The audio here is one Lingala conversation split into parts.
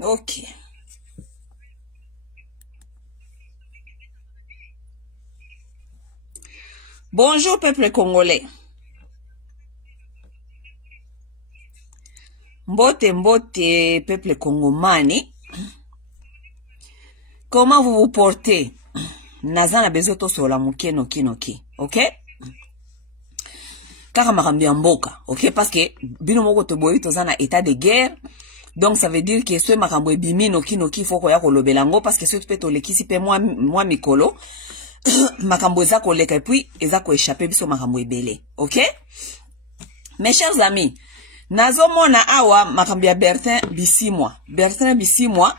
Ok. Bonjour peuple congolais. Mbote mbote peuple congomani. Comment vous vous portez? Nazana bezoto sola muke noki noki. Ok? Kaka makambi mboka. Ok? Parce que bino moko to boyi tozana état de guerre. Donc ça veut dire que ce makambo ebimi noki noki faut koya kolobelango parce que ce peut to lekisi pe moi mikolo. Makambo eza koleka et puis eza ko échapper biso makambo ebele. Ok? Mes chers amis, nazomona awa makambo ya Bertin Bisimwa. Bertin Bisimwa,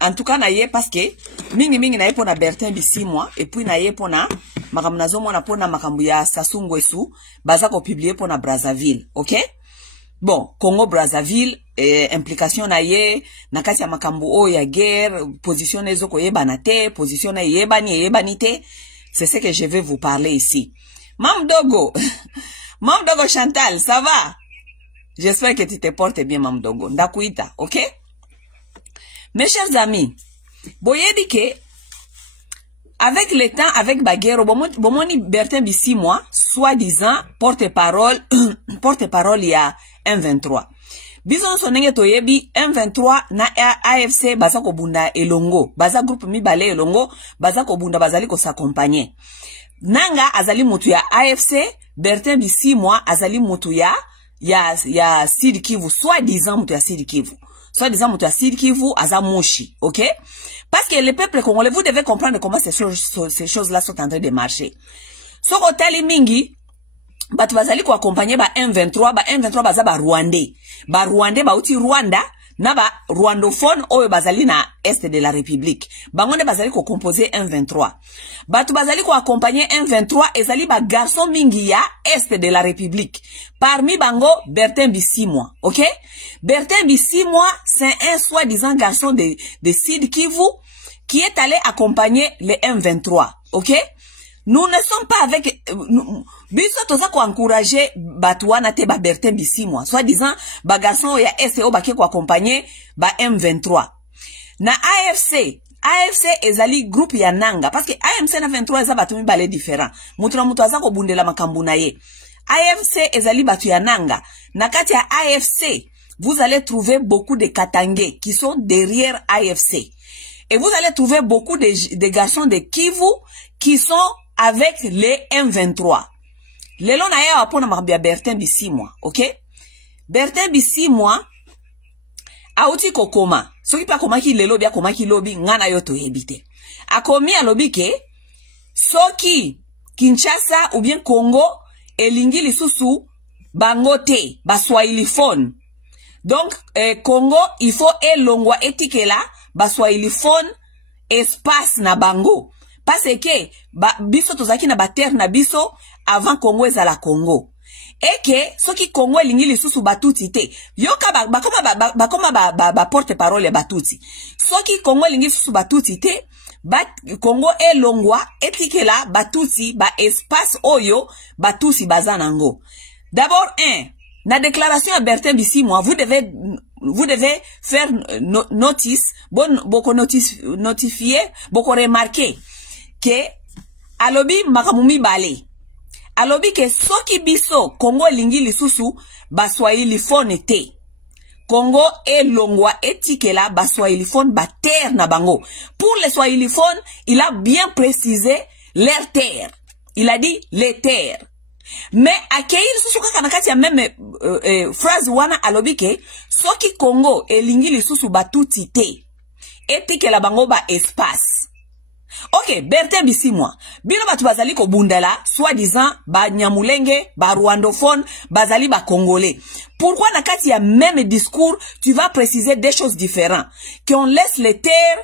en tout cas na ye parce que mingi na ye pona Bertin Bisimwa et puis na ye pona makambo nazomona pona makambo ya Sassou Nguesso baza ko publier pona Brazzaville. Ok? Bon, Congo Brazzaville, implication na ye, na kati ya makambo o ya guerre, position na ezoko yebana te, position na yebani te, c'est ce que je vais vous parler ici. Mamdogo, Mamdogo Chantal, ça va? J'espère que tu te portes bien, Mamdogo. Ndakuita, ok? Mes chers amis, boyebi ke, avec le temps, avec Baguero, bomoni Bertin Bisimwa, soi-disant, porte-parole ya M23. Bison sonenge toyebi M23 na AFC baza ko bunda elongo, baza groupe mibale elongo, baza ko bunda bazali ko s'accompagner. Nanga azali mutu ya AFC, Bertin Bisimwa azali mutu ya Sud Kivu, soi-disant mutu ya Sud Kivu. Soi-disant mutu ya Sud Kivu azamushi, ok? Parce que le peuple congolais, vous devez comprendre comment ces choses-là sont en train de marcher. Soko tali mingi batu bazali ko accompagner ba M23 baza ba Rwandais. Ba Rwandais ba uti Rwanda na ba rwandophone oyo bazali na est de la République. Bangonde bazali ko composer M23. Batu bazali ko accompagner M23 ezali ba garçon mingi ya est de la République. Parmi bango Bertin Bisimwa, OK? Bertin Bisimwa, c'est un soi-disant garçon de Sud Kivu qui est allé accompagner les M23, OK? Nous ne sommes pas avec biso toza ko encourager batouana te ba Bertin Bisimwa, soi-disant ba garçon ya SEO ba ke ko accompagner ba M23. Na AFC ezali groupe ya nanga parce que AMC na 23 eza batu mibale différent. Mutu na mutu aza ko bundela makambu na ye. AFC ezali batu ya nanga. Na kati ya AFC, vous allez trouver beaucoup de Katangais qui sont derrière AFC. Et vous allez trouver beaucoup de garçons de Kivu qui sont avec les M23. Lelo na ya wapona makabia Bertin Bisimwa, ok? Bertin Bisimwa, auti kokoma. Soki pa komaki lelo bia komaki lobi, ngana yoto hebite. Akomi a lobi ke, soki Kinshasa ou bien Congo, elingi lisusu, bangote, baswahiliphone. Donc, Congo, il faut elongwa etikela, baswahiliphone, espace na bango. Parce que, biso tozaki na bater na biso, avant Congo ezala Congo. Et que, soki Congo elingi lisusu batuti te, yoka bakoma porte-parole ya batuti. Soki Congo elingi lisusu batuti te, Congo elongwa etikela batuti ba espace oyo batusi bazanango. D'abord, la déclaration à Bertin Bisimwa, vous devez faire notice, beaucoup notifier, beaucoup remarquer que alobi makamumi bale. Alobi que soki biso Congo elingi lisusu baswahiliphone te. Congo elongwa etikela baswahiliphone ba terre na bango. Pour les swahiliphones, il a bien précisé leur terre. Il a dit les terres. Mais accueillir lisusu kaka na kati ya même phrase wana alobi ke soki Congo elingi lisusu batuti te etikela bango ba espace. Ok, Bertin Bisimwa, bino batu bazali ko bundala, soi-disant, ba nyamulenge, ba rwandophone, bazali ba congolais. Pourquoi na kati ya même discours, tu vas préciser des choses différentes? Qu'on laisse les terres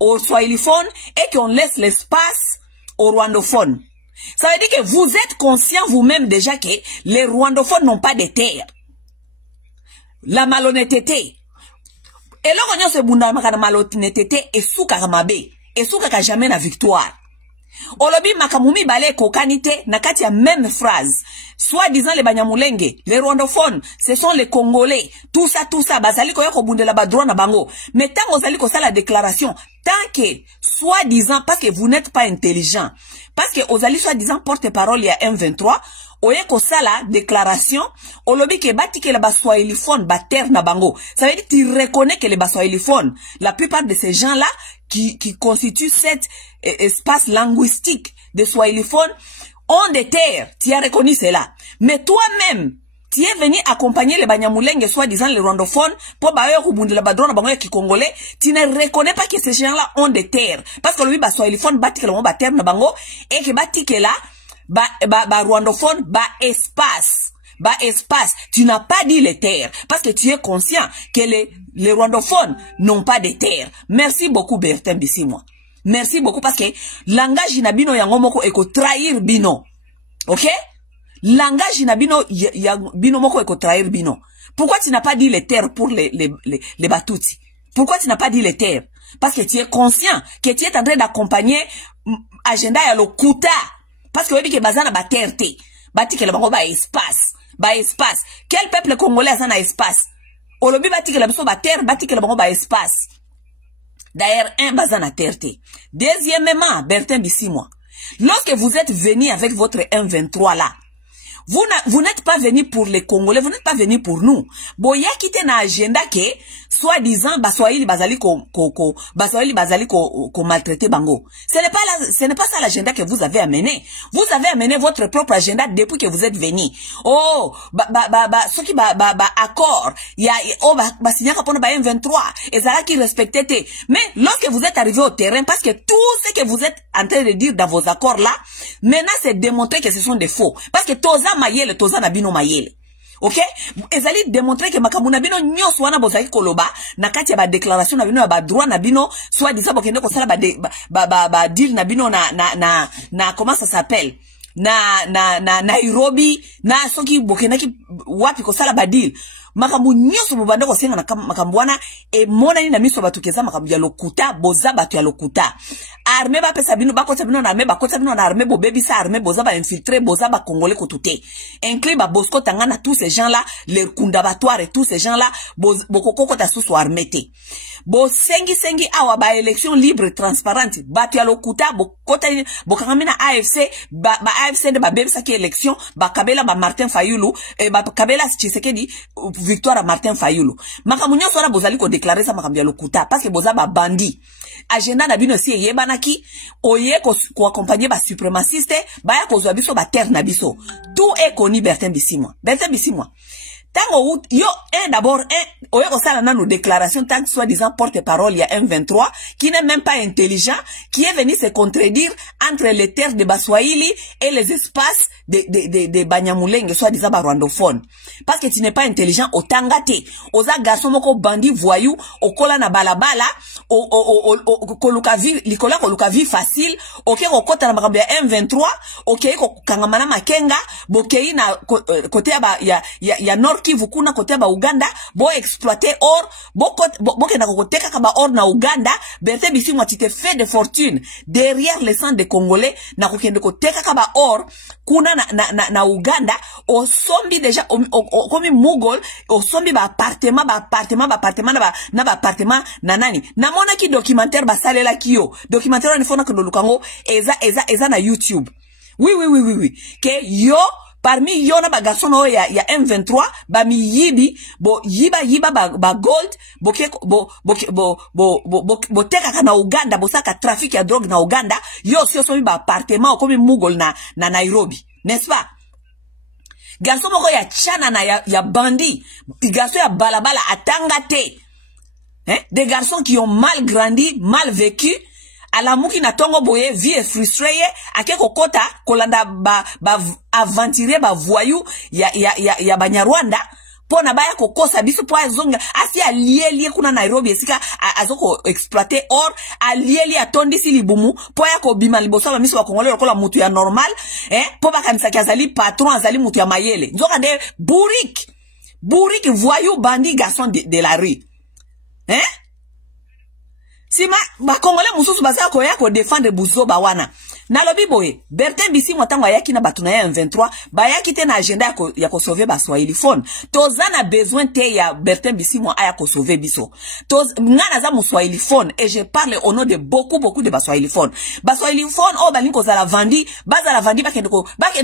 aux swahiliphones et qu'on laisse l'espace aux rwandophones. Ça veut dire que vous êtes conscient vous-même déjà que les rwandophones n'ont pas de terre. La malhonnêteté. Et là, on se bunda makana malhonnêteté et souka ramabe. Et souka ka jamais na victoire. Olobi makamumi bale kokanite na kati ya même phrase. Soit disant les Banyamulenge, les rwandophones, ce sont les Congolais. Tout ça, bazali ko yoko bundela ba droit na bango. Mais tant ozali ko sa la déclaration, tant que soit disant parce que vous n'êtes pas intelligent, parce que ozali soit disant porte-parole il y a M23, oye ko sa la déclaration, olobi ke bati ke la baswahiliphone ba terre na bango. Ça veut dire tu reconnais que les baswahiliphones, la plupart de ces gens-là qui constituent cet espace linguistique des swahiliphones ont des terres. Tu as reconnu cela. Mais toi-même, tu es venu accompagner les Banyamulenge, soi-disant les rwandophones, pour la badrona bango qui congolais. Tu ne reconnais pas que ces gens-là ont des terres. Parce que le swahiliphone bati que le mot ba terre na bango, et que bati que là, ba rwandophone, ba espace. Bah, espace, tu n'as pas dit les terres, parce que tu es conscient que les rwandophones n'ont pas de terres. Merci beaucoup, Bertin Bissimwa. Merci beaucoup, parce que langage inabino yangomoko eko trahir bino. Ok? Langage inabino bino moko eko trahir bino. Pourquoi tu n'as pas dit les terres pour les Batutsi? Pourquoi tu n'as pas dit les terres? Parce que tu es conscient que tu es en train d'accompagner agenda ya lokuta. Parce que oui, que bazana ba terre te. Bati que le bango ba espace. Ba espace. Quel peuple congolais a un espace? Olobi bati que la biso ba terre, bati que le bango ba espace. D'ailleurs, un bazan à terre. Deuxièmement, Bertin Bissimwa, lorsque vous êtes venu avec votre M23 là, vous n'êtes pas venu pour les Congolais, vous n'êtes pas venu pour nous. Boya kite na agenda que, soi-disant, baswahili bazali ko maltraité bango. Ce n'est pas ça l'agenda que vous avez amené. Vous avez amené votre propre agenda depuis que vous êtes venu. Oh, ce qui accord, signé pour M23, et ça qui respectait. Mais lorsque vous êtes arrivé au terrain, parce que tout ce que vous êtes en train de dire dans vos accords là, maintenant c'est démontré que ce sont des faux. Parce que toza mayele, toza nabino mayele. Ok? Ezali démontrer que makamuna bino nyos wana bozaki koloba na kati ya ba déclaration na bino ya ba droit na bino soit disant bokende ko sala ba deal na bino na comment ça s'appelle na Nairobi na soki bokende ki wapi ko sala ba deal makambu nyoso bobanda ko senga na makambu wana e mona ni na miso batukeza makambu ya lokuta boza batu ya lokuta armée ba pesa bino bakota bino na armée bakota bino na armée bobebi sa armée boza ba infiltrer boza ba congolais kotute inclus ba Bosco Tangana tous ces gens là les kundabatoire et tous ces gens là bokoko ta sous armée te bo sengi awa ba élection libre et transparente batu ya lokuta bokota bokangamina AFC ba AFC de ba bebisa ki élection ba Kabela ba Martin Fayulu e ba Kabela Tshisekedi victoire à Martin Fayulu. Makamunyo sora bozali ko déclarer ça makambia lokuta parce que boza ba bandi. Agenda na bino si yebanaki oye ko accompagner ba suprémaciste ba ya ko zwa biso ba terre na biso. Tout est connu Bertin Bissimwa. Bertin Bissimwa. Tango yo d'abord oye ko sala na nos déclarations tant que soi-disant porte-parole il y a M23 qui n'est même pas intelligent qui est venu se contredire entre les terres de Baswahili et les espaces de Banyamulenge soi-disant rwandophone parce que tu n'es pas intelligent au tangate oza garçon moko bandi voyou okola na balabala koluka vi likola koluka vi facile OK okota na makambo ya M23 OK ko kangamana makenga bokei na côté ya Nord Kivu kuna kote ba Uganda bo exploiter or bo kena kokoteka kaba or na Uganda Bertin Bissimwa tu te fait de fortune derrière les centres de Congolais na kokende koteka kaba or kuna na Uganda o sombi déjà comme Mugol o sombi ba appartement na ba appartement na nani na mona ki documentaire ba salela kiyo documentaire ni fona ko lukango eza na YouTube oui que yo parmi yona ba garçon no ya M23 ba mi yibi bo yiba ba gold bo teka kana Uganda bo saka trafic ya drogue na Uganda yo sio so ba appartement comme Mugol na Nairobi n'est-ce pas garçon moko ya chana na ya bandi garçon ya balabala atangate des garçons qui ont mal grandi mal vécu ala muki na tongo boye vie frustrée ake kokota kolanda ba aventurer ba voyou ya Banyarwanda pona baya kokosa biso po azonga asi alieli kuna Nairobi esika azoko exploiter or alieli atondisi libumu po ya ko bima liboso ba miso ba Congolais lokola mutu ya normal po ba kanisa azali patron azali mutu ya mayele nzoka de bourrique voyou bandit garçon de la rue si ma Congolais mususu baza ko ya ko défendre buzo ba wana Na lobi boye, Bertin Bisimwa tango ayaki na batu na ya M23, bayaki te na agenda ya ko sauver ba Swahiliphone. Toza na besoin te ya Bertin Bisimwa aya ko sauver biso. Nga naza mu Swahiliphone, et je parle au nom de beaucoup de ba Swahiliphone. Ba Swahiliphone, oh balingi ko zala vandi, baza la vandi bakende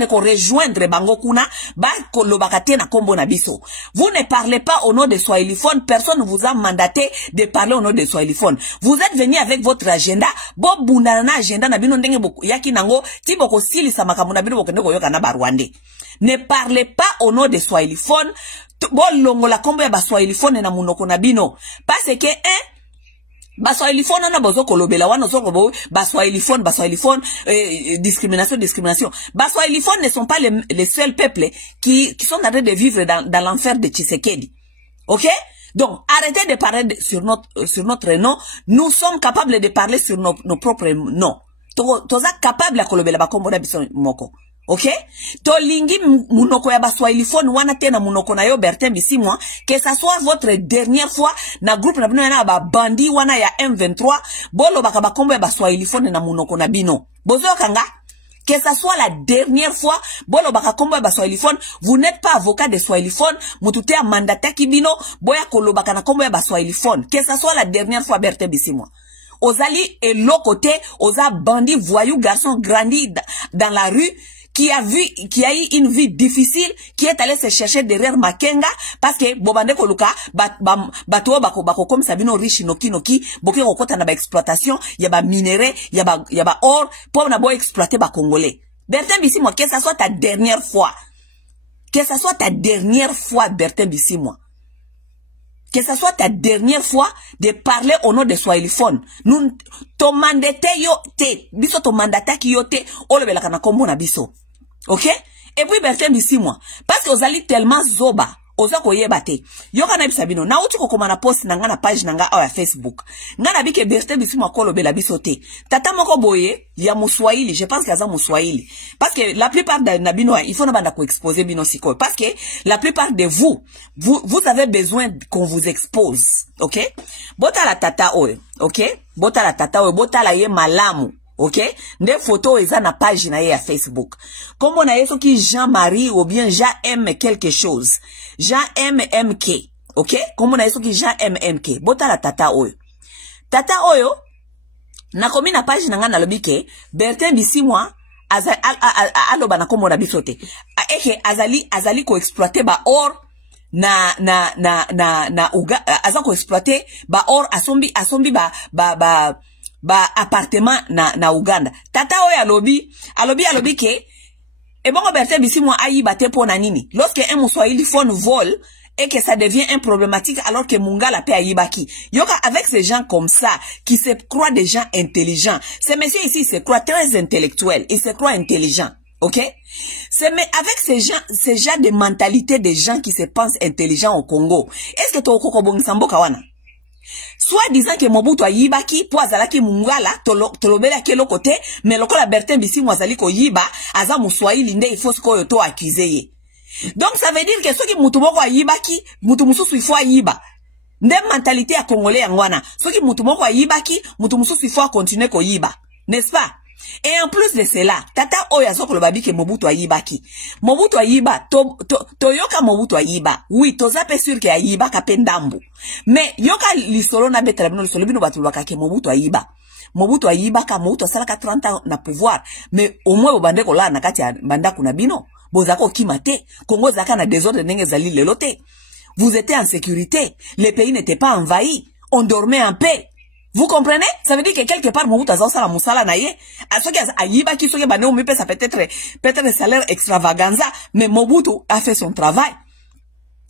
ko rejoindre bango kuna, ba ko lobaka te na kombo na biso. Vous ne parlez pas au nom de Swahiliphone, personne ne vous a mandaté de parler au nom de Swahiliphone. Vous êtes venu avec votre agenda, bo bundana agenda na bino ndenge boku yaki nango tiboko sili sa makamuna bino bokende koyoka na barwande. Ne parlez pas au nom de Swahiliphone, bo longo la kombo ya ba Swahiliphone na munoko na bino. Parce que ba Swahiliphone na bozo kolobela wana zo kobo ba Swahiliphone discrimination. Ba Swahiliphone ne sont pas les seuls peuples qui sont en train de vivre dans l'enfer de Tshisekedi. OK? Donc, arrêtez de parler sur notre nom. Nous sommes capables de parler sur nos propres noms. Toza capable ya kolobela ba kombo na biso moko. OK? To lingi munoko ya ba Swahiliphone wana tena munoko na yo Bertin Bisimwa, que ça soit votre dernière fois na groupe na bino na ba bandi wana ya M23, bolo baka ba kombo ya ba Swahiliphone na munoko na bino. Bozo kanga? Que ça soit la dernière fois, bolo baka kombo ba Swahiliphone, vous n'êtes pas avocat de Swahiliphone, mutute a mandata kibino, boya kolo baka na kombo ba Swahiliphone. Que ça soit la dernière fois Bertin Bisimwa. Ozali et l'autre côté, oza bandi voyou garçon grandi dans la rue, qui a eu une vie difficile, qui est allé se chercher derrière Makenga, parce que bobande koluka, bato bako comme sabino riche noki, boke kokota na ba exploitation, ya ba minerai, ya ba or, pour na bo exploiter ba Congolais. Bertin Bisimwa, que ça soit ta dernière fois. Que ça soit ta dernière fois, Bertin Bisimwa. Que ça soit ta dernière fois de parler au nom de Swahiliphone. Nous, to mandate yo te, biso to mandata ki yo te, olebela kana kombo na biso. OK? Et puis Bertin Bisimwa, parce que ozali tellement zoba, oza koyeba te. Yo kana bisabino, na uti ko komana post na nga na page na nga ya Facebook. Nga na bike Bertin Bisimwa kolobela biso te. Tata moko boye ya Muswahili, je pense qu'il y a Muswahili. Parce que la plupart de nabino, il faut na banda ko exposer bino siko. Parce que la plupart de vous avez besoin qu'on vous expose. OK? Bota la tata oyo. OK? Bota la tata oyo, bota la ye malamu. OK? Nde photo eza na page na ye ya Facebook. Kombo na yeso ki Jean-Marie ou bien Jean M quelque chose. Jean MMK. OK? Kombo na yeso ki Jean MMK. Bota la tata oyo. Tata oyo na komi na page na nga na lobike Bertin Bisimwa aloba na kombo na bisote. Eke azali ko exploiter ba or na uga aza ko exploiter ba or asombi ba appartement na Uganda. Tata oyo alobi ke et bon Bertin Bisimwa ayi bate po na nini. Lorsque un Muswahiliphone vole et que ça devient un problématique alors que Mungala pe ayibaki. Yoka avec ces gens comme ça qui se croient des gens intelligents. Ces messieurs ici se croient très intellectuels, ils se croient intelligents. OK? C'est mais avec ces gens de mentalité des gens qui se pensent intelligents au Congo. Est-ce que to koko bongisambo kawana? Soit disant que Mobutu ayibaki po azalaki Mungala tolobela ke lokote mais lokola Bertin Bisimwa azali ko yiba aza Muswahili nde il faut ko yoto accuser ye. Donc ça veut dire que ceux qui mutu moko ayibaki mutu mususu il faut ayiba. Nde mentalité ya Congolais yangwana. Ceux qui mutu moko ayibaki mutu mususu il faut continuer ko yiba. N'est-ce pas? Et en plus de cela, tata oya zoko lobabi ke Mobutu ayibaki. Mobutu ayiba, toyoka Mobutu ayiba. Oui, tozape sûr ke ayiba kapendambu. Mais yoka lisolo na betela bino lisolo bino batulwaka ke Mobutu ayiba. Mobutu ayiba ka Mobutu asalaka 30 ans na pouvoir. Mais au moins bobande ko la na kati ya banda kuna bino. Bozako kimate. Congo zaka na désordre nenge zali lelote. Vous étiez en sécurité. Les pays n'étaient pas envahis. On dormait en paix. Vous comprenez? Ça veut dire que quelque part, Mobutu a la musala naye. À ce qui a yiba qui soit bané au mieux, ça peut-être salaire extravaganza, mais Mobutu a fait son travail.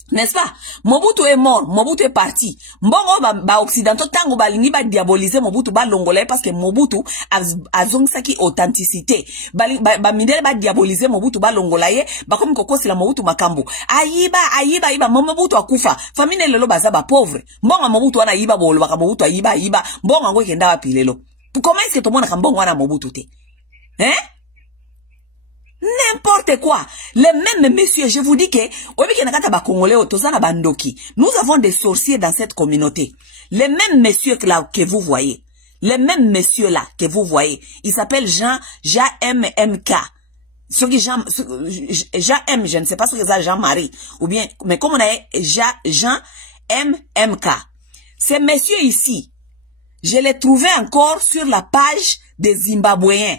N'est-ce pas? Mobutu est mort, Mobutu est parti. Mbongo ba occidentaux tango ba lingi ba diaboliser Mobutu ba longolais parce que Mobutu a zongsaki authenticité. Ba mindele ba diaboliser Mobutu ba longolais ba comme koko si la Mobutu makambo. Ayiba Mobutu akufa. Famine lelo baza ba pauvre. Mbongo Mobutu wana yiba bolo ba Mobutu ayiba. Mbongo ngo kenda wa pilelo. Comment est-ce que tout le monde kambongo wana Mobutu te? Hein? N'importe quoi. Les mêmes messieurs, je vous dis que nous avons des sorciers dans cette communauté. Les mêmes messieurs que vous voyez. Les mêmes messieurs là que vous voyez, il s'appelle Jean MMK. Ce qui Jean M, je ne sais pas ce que c'est Jean-Marie, ou bien, mais comme on a Jean MMK. Ces messieurs ici, je les trouvais encore sur la page des Zimbabwéens.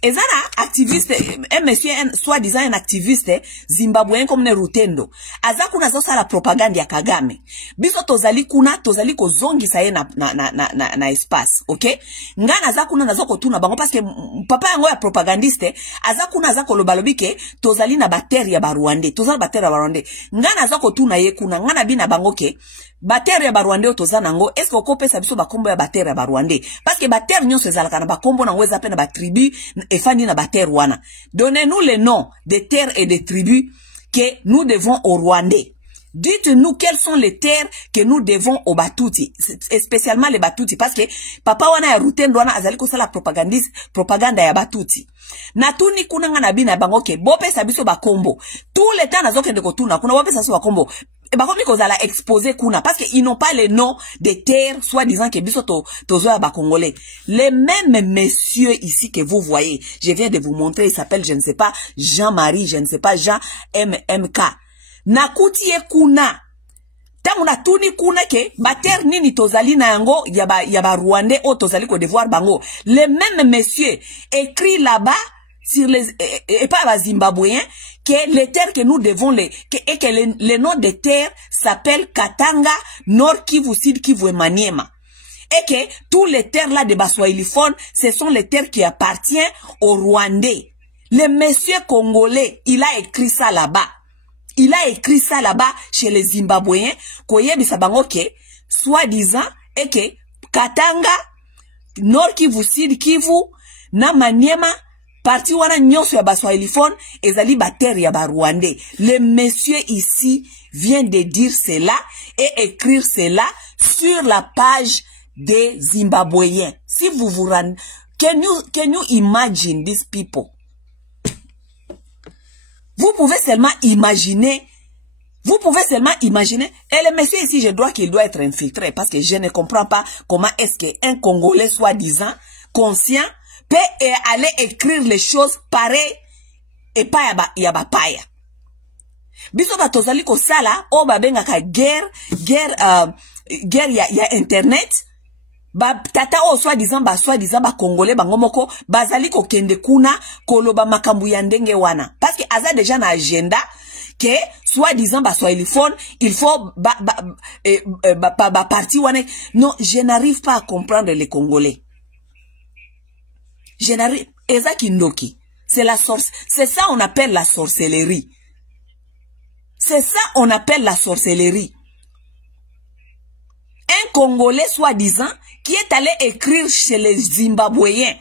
Et ça, activiste, un monsieur, soi-disant un activiste, Zimbabwéen comme ne Rutendo. Aza kuna zosa la propagande ya Kagame. Biso tozali kuna, tozali ko zongi saye na espace, ok? Nga naza kuna nazo kotuna bango, parce que papa yango ya propagandiste, aza kuna aza kolobalobike, tozali na bateri ya Barwande, tozali bateri ya Barwande. Nga naza kotuna ye kuna, nga nabi na bango ke, bateri ya Barwande otoza nango, est-ce ko kopesa biso bakombo ya bateri ya Barwande? Parce que bateri nyonso ezalaka na bakombo nango ezape na batribu, efandi na bateri wana. Donnez-nous les noms des terres et des tribus que nous devons aux Rwandais. Dites-nous quelles sont les terres que nous devons aux Batuti, spécialement les Batuti, parce que papa wana ya Rutendo wana azali kosala propaganda ya Batuti. Na tuni kuna nga nabi na bango ke bope sabiso bakombo. Tout le temps nazo kende kotuna kuna bope sabiso bakombo. Et bakomi kozala exposé kuna parce que ils n'ont pas les noms des terres soi-disant que biso tozo ya bakongolais. Les mêmes messieurs ici que vous voyez, je viens de vous montrer, il s'appelle je ne sais pas Jean-Marie, je ne sais pas Jean MMK. Nakuti ye kuna. Tangu na tuni kuna ke bater nini tozali na yango yaba Rwandais o tozali ko devoir bango. Les mêmes messieurs écrit là-bas sur les et pas les Zimbabwéens que les terres que nous devons et que les noms des terres s'appellent Katanga, Nord Kivu, Sud Kivu et Maniema. Et que tous les terres là de Baswahiliphone, ce sont les terres qui appartiennent aux Rwandais. Le monsieur congolais, il a écrit ça là-bas. Il a écrit ça là-bas chez les Zimbabwéens, koye bisabango ke, soi-disant, et que Katanga, Nord Kivu, Sud Kivu, na Maniema, parti wana nyonso ya Baswahiliphone, ezali bateri ya Barwandais. Le monsieur ici vient de dire cela et écrire cela sur la page des Zimbabwéens. Si vous vous rendez, can you imagine these people? Vous pouvez seulement imaginer. Vous pouvez seulement imaginer. Et le monsieur ici, je dois qu'il doit être infiltré. Parce que je ne comprends pas comment est-ce qu'un Congolais soi-disant, conscient, peut aller écrire les choses pareilles et pas yaba paya. Biso ba tozali ko sala, o ba benga ka guerre ya internet. Ba tata o soi-disant ba Congolais bangomoko bazali ko kende kuna koloba makambu ya ndenge wana parce que aza déjà na agenda que soi-disant Baswahiliphone il faut parti wana. Non, je n'arrive pas à comprendre les Congolais. Je n'arrive ezaki ndoki. C'est ça on appelle la sorcellerie. C'est ça on appelle la sorcellerie. Un Congolais soi-disant qui est allé écrire chez les Zimbabwéens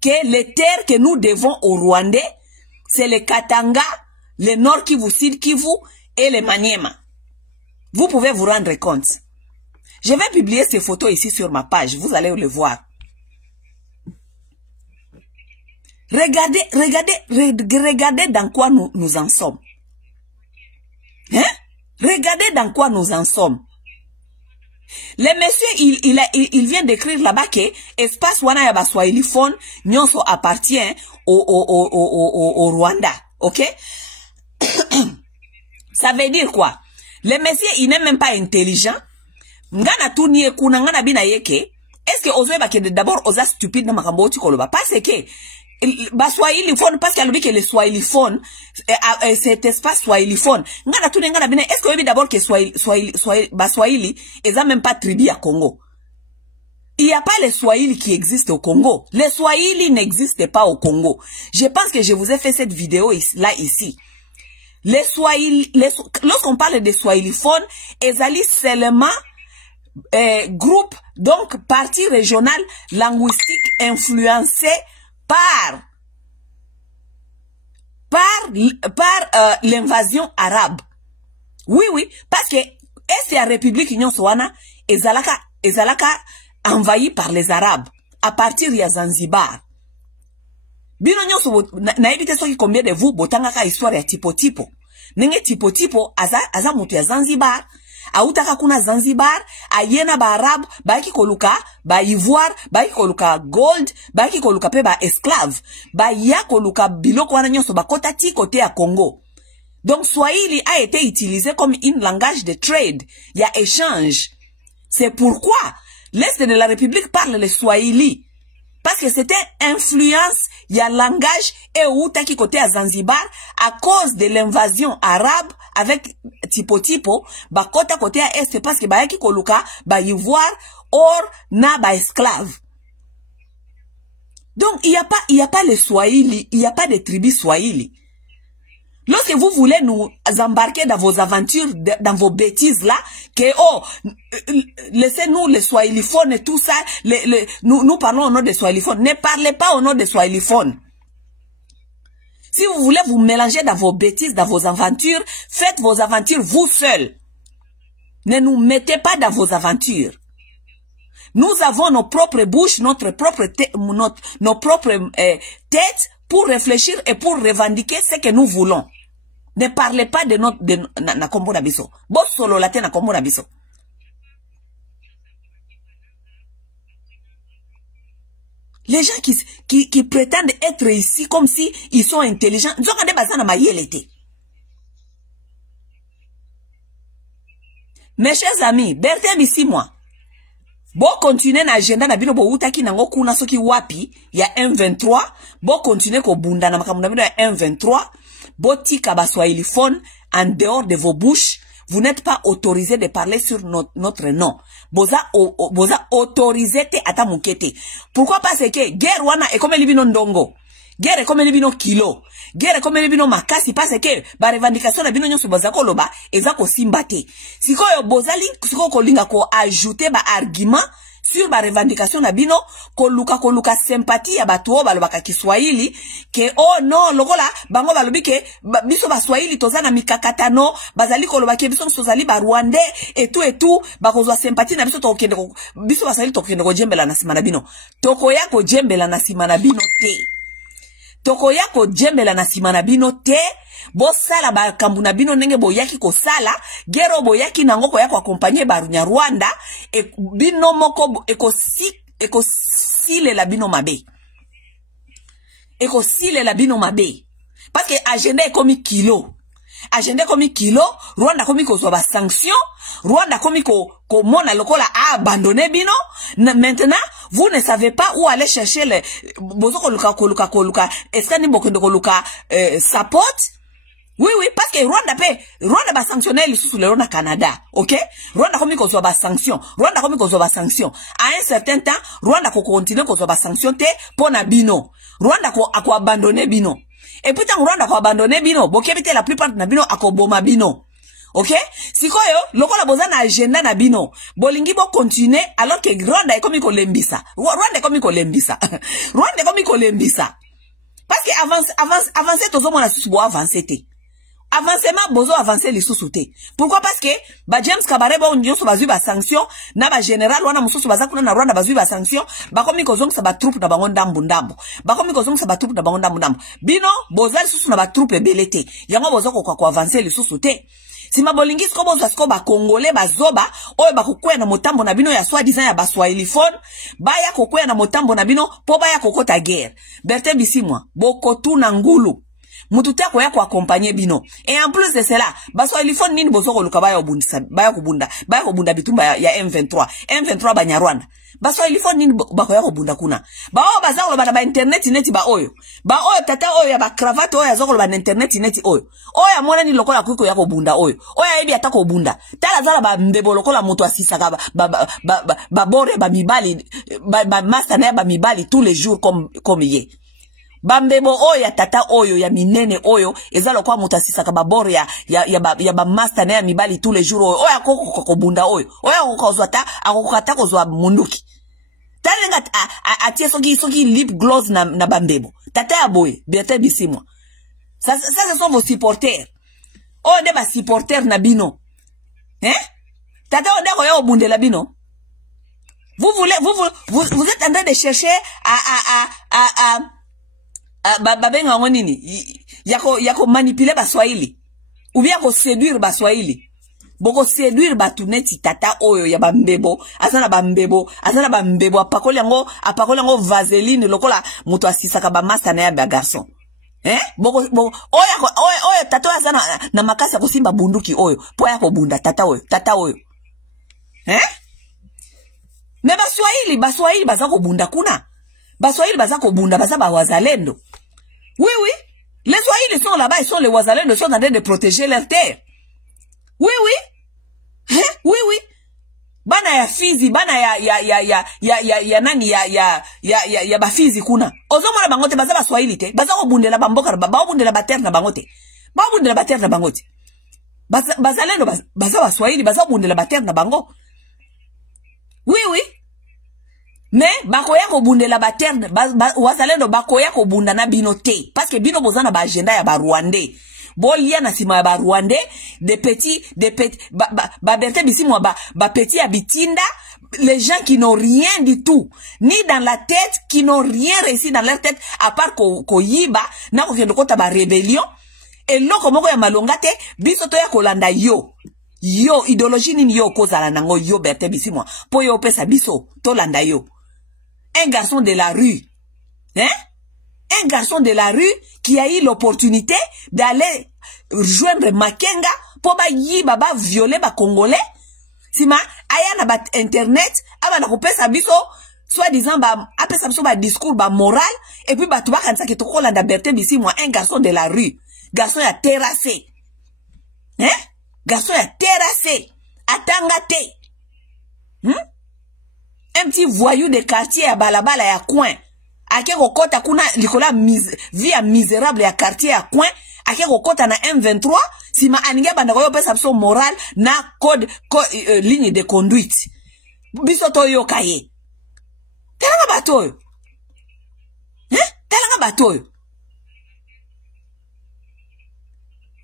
que les terres que nous devons aux Rwandais, c'est les Katanga, les Nord Kivu, Sud Kivu et les Maniema. Vous pouvez vous rendre compte. Je vais publier ces photos ici sur ma page, vous allez le voir. Regardez dans quoi nous en sommes. Hein? Regardez dans quoi nous en sommes. Le monsieur, il vient d'écrire là-bas que espace wana ya Baswahiliphone nyonso appartient au Rwanda. Ok? Ça veut dire quoi? Le monsieur, il n'est même pas intelligent. Ngana tuniye kuna ngana bina yeke. Est-ce que ozoe ba que d'abord oza stupide na makambo oti koloba? Parce que Baswahiliphone, parce qu'il a dit que le Swahiliphone, cet espace Swahiliphone, ngana tuniye ngana bina, est-ce que obi d'abord que Baswahili, eza même pas tribu à Congo? Il n'y a pas les Swahili qui existent au Congo. Les Swahili n'existent pas au Congo. Je pense que je vous ai fait cette vidéo là ici. Les Swahili, lorsqu'on parle de Swahiliphone, ezali seulement groupe, donc partie régionale linguistique influencée par l'invasion arabe. Oui, parce que est la République Union Soana ezalaka envahi par les Arabes à partir de Zanzibar. Bino nyonso na ebite soki combien de vous botanga ka histoire ya tipo. Nenge tipo aza mutu ya Zanzibar, autaka kuna Zanzibar ayena ba Arab baki koluka ba Ivoire baki koluka gold baki koluka pe ba esclave ba ya koluka biloko wana nyonso bakota ti côté ya Congo. Donc Swahili a été utilisé comme un langage de trade, il y a échange. C'est pourquoi l'Est de la République parle le Swahili. Parce que c'était influence, il y a langage et outa qui côté à Zanzibar à cause de l'invasion arabe avec tipo, ba kota côté à Est parce que ba ki koluka ba Ivoire or na ba esclave. Donc il y a pas le Swahili, il y a pas de tribus Swahili. Lorsque vous voulez nous embarquer dans vos aventures, dans vos bêtises là, que oh, laissez-nous les swahiliphones et tout ça, nous parlons au nom des swahiliphones. Ne parlez pas au nom des swahiliphones. Si vous voulez vous mélanger dans vos bêtises, dans vos aventures, faites vos aventures vous seuls. Ne nous mettez pas dans vos aventures. Nous avons nos propres bouches, nos propres têtes pour réfléchir et pour revendiquer ce que nous voulons. Ne parlez pas de notre na kombo na biso. Bo solo la te na kombo na biso. Les gens qui prétendent être ici comme si ils sont intelligents, ils ont bazana mayelete. Mes chers amis, Bertin ici moi. Bo continuer na agenda na bino bo utaki nango kuna soki wapi ya M23, bo continuer ko bunda na makambo na bino ya M23. Botika ba swahiliphone en dehors de vos bouches, vous n'êtes pas autorisé de parler sur notre nom. Boza autorisé te ata mukete. Pourquoi? Parce que guerre wana e comme libino ndongo. Guerre e comme libino kilo. Guerre e comme libino makasi parce que ba revendication na bino nyonso boza koloba eza ko simba te. Sikoyo boza link siko ko linga ko ajouter ba argument sur ba revendication na bino koluka sympathie ya batu balobaka Kiswahili ke oh non lokola bango balobi ke biso ba Swahili tozana mikakatano bazali koloba ke biso tozali ba Rwandais et tout bakozwa sympathie na biso tokende biso ba Swahili tokende ko jembela na sima na bino tokoya ko jembela na sima na bino te tokoya ko jembela na sima na bino te bo sala ba kambuna bino ndenge boyaki ko sala gero boyaki nango ko ya ko accompagner ba Rwanda e bino moko eko sile la bino mabe parce que agenda est comme kilo Rwanda komi ko so ba sanction Rwanda komi ko mona lokola a abandonné bino maintenant vous ne savez pas où aller chercher les bozo koluka est-ce que ni bokendo koluka support. Oui, parce que Rwanda ba sanctionner les sous le Canada, ok? Rwanda komi ko so ba sanction. À un certain temps, Rwanda ko continue ko so ba sanction te pona bino. Rwanda ko abandonner bino. Et puis tant Rwanda ko abandonner bino, bokebite la plupart na bino akoboma bino. Ok? Sikoyo, lokola boza na agenda na bino. Bolingi bo continue alors que Rwanda e komi ko lembisa. Rwanda e komi ko lembisa. Parce que avancer tozo mona susu bo avancer te. Avancement bozo avancer les sous-soutés. Pourquoi? Parce que ba James Kabarebe on nyoso bazui ba sanction na ba général wana mususu bazakuna na Rwanda bazui ba sanction ba komi kozong sa ba troupe na bango ndambu bino bozali susu na ba troupe belete yango bozo ko avancer les sous-soutés. Si ma bolingis ko bozo asko ba congolais bazoba oyo ba kokwea na motambo na bino ya soi-disant ya ba swahiliphone baya kokwea na motambo na bino po baya kokota guerre. Bertin Bisimwa bokotu na ngulu mututa ko ya ko accompagner bino. Et en plus de cela, baso ilifone nini bozo ko luka baya kubunda bitumba ya M23 Banyarwanda. Baso ilifone nini bako ya kubunda kuna. Bao bazalo bana ba internet neti ba oyo. Ba oyo tata oyo ya ba cravate oyo azoko ba internet neti oyo. Oyo amona ni lokola kuko ya kubunda oyo. Oyo ebi atako bunda. Tala zala ba mbebo lokola mutu asisaka ba bore ba mibali ba master na ba mibali tous les jours comme hier. Bambebo oyo tata oyo ya minene oyo ezalo kwa mutasisaka babore ya ba master na ya mibali tous les jours oyo akoko kobunda oyo akozwata akokata kozwa munduki talenga atie soki lip gloss na bambebo tata ya boy Bertin Bisimwa ça ce sont vos supporters oyo de ba supporters na bino tata onde ko ya obundela bino vous êtes en train de chercher babenga ngonini yako manipuler ba Swahili ou bien ko séduire ba Swahili boko séduire batu neti tata oyo ya bambebo azana bambebo apakoli yango vaseline lokola muto asisaka ba masa na ya ba garçon boko oyo tata oyo azana na makasi kosimba bunduki oyo po ya kobunda tata oyo mais baswahili baza kobunda kuna baswahili baza kobunda baza ba wazalendo oui les Swahili sont là-bas ils sont les wazalendo sont en train de protéger leur terre. Oui. Oui. Bana ya Fizi, bana ya nani ya ba Fizi kuna. Ozo mona bangote baza ba Swahili te. Baza ko bundela bamboka ba bundela ba terre na bangote. Ba bundela ba terre na bangote. Bazalendo baza ba Swahili baza bundela ba terre na bango. Oui. Mais bakoya ko bundela ba terre wazalendo bakoya ko bunda na bino te parce que bino bozana ba agenda ya ba Rwandais. Bolia na sima ba Rwandais des petits ba Bertin Bisimwa ba petit abitinda les gens qui n'ont rien du tout ni dans la tête qui n'ont rien réussi dans leur tête à part ko yiba na ko fiendo kota ba rébellion et loko moko ya malonga te biso to ya kolanda yo idéologie nini yo kozala nango yo Bertin Bisimwa po yo pesa biso to landa yo un garçon de la rue un garçon de la rue qui a eu l'opportunité d'aller rejoindre Makenga pour violer ba Congolais. Sima, aya na ba internet, aba na kopesa biso, soi-disant apesa biso ba discours ba moral, et puis ba tuba kanisa ki toko landa Bertin Bisimwa, un garçon de la rue. Garçon ya terrassé. Garçon ya terrassé. Atangate. Un petit voyou de quartier à balabala ya coin. Ake kokota kuna likola via misérable ya quartier ya coin ake kokota na M23 sima aninga bandako yo pesa biso moral na code ligne de conduite biso to yo kaye talanga batoyo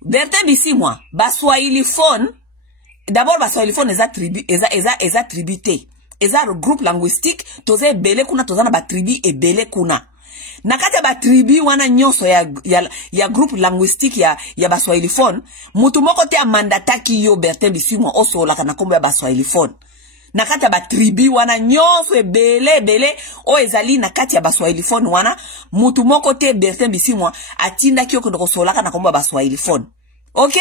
Bertin Bisimwa baswahili phone d'abord baswahili phone eza tribute eza groupe linguistique toza ebele kuna toza na ba tribu ebele kuna nakata ba tribu wana nyonso ya groupe linguistique ya baswahili phone mutu moko te amandataki yo Bertin Bisimwa osola kana kombo ya baswahili phone nakata ba tribu wana nyonso ebele o ezali nakati ya baswahili phone wana mutu moko te Bertin Bisimwa atinda ki okendo kosola kana kombo ya baswahili phone. OK,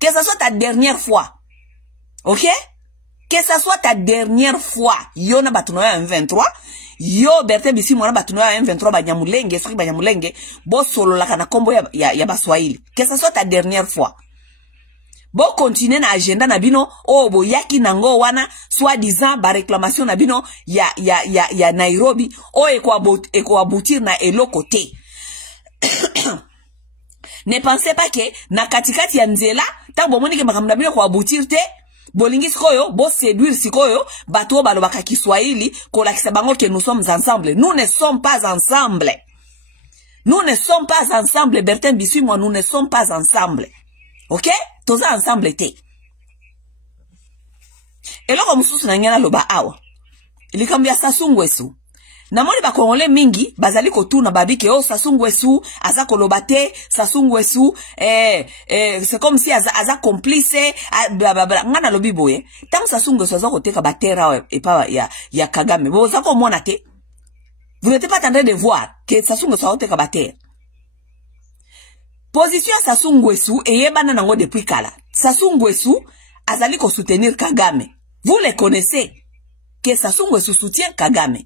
que ça soit ta dernière fois. OK, que ça soit ta dernière fois. Yo na batunoya M23. Yo Bertin Bisimwa na batunoya M23 banyamulenge, soki banyamulenge, bo solo la kana kombo ya baswahili. Que ça soit ta dernière fois. Bo continuer na agenda na bino, bo yaki nango wana, soi-disant ba réclamation na bino ya Nairobi, eko aboutir na eloko te. Ne pensez pas que na katikati ya nzela, tango moni ke makambo na bino ko aboutir te. Bolingi sikoyo, bo séduire sikoyo, bato balobaka Kiswahili, kolakisa bango que nous sommes ensemble. Nous ne sommes pas ensemble. Nous ne sommes pas ensemble, Bertin Bisimwa, nous ne sommes pas ensemble. OK? Toza ensemble te. Eloko mususu na ngana loba awa. Ilikambia Sassou Nguesso. Namoni ba Congolais mingi bazali kotuna babike Sassou Nguesso aza kolobate Sassou Nguesso c'est comme si aza complice blablabla ngana lobi boye tant Sassou Nguesso aza koteka batera et pas ya Kagame boza ko mona te. Vous n'êtes pas en train de voir que Sassou Nguesso a koteka batera. Position à Sassou Nguesso eyebana nango depuis kala. Sassou Nguesso azali ko soutenir Kagame. Vous les connaissez que Sassou Nguesso soutient Kagame.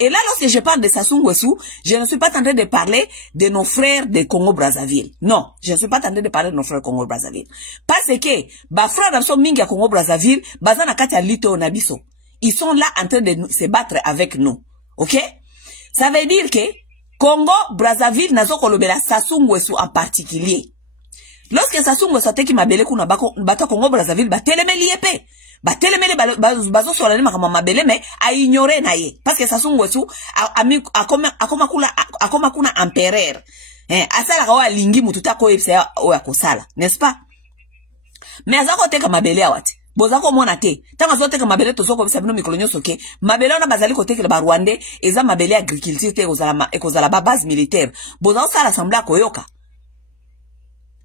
Et là, lorsque je parle de Sassou Nguesso, je ne suis pas en train de parler de nos frères de Congo-Brazzaville. Non, je ne suis pas en train de parler de nos frères de Congo-Brazzaville. Parce que, ba frères d'Abso Mingi à Congo-Brazzaville, bazana kati lito nabiso. Ils sont là en train de se battre avec nous. OK? Ça veut dire que Congo-Brazzaville nazo kolobela Sassou Nguesso en particulier. Lorsque Sassou Nguesso teki mabele kuna bato Congo-Brazzaville, ba telemeli epe. Ba telemeli bazo solane makama mabele me a ignoré na ye. Parce que Sassou Nguesso akoma kuna empereur. Asala kawa lingi mututa ko yepsa oya kosala. N'est-ce pas? Mais azako teka mabele awati. Bozako mona te. Tanga zo teka mabele to soko bisa bino mikolonyo soke. Mabele ona bazali ko teka ba Rwandais eza mabele agriculture te ekozala ba base militaire. Bozako sala sembla koyoka.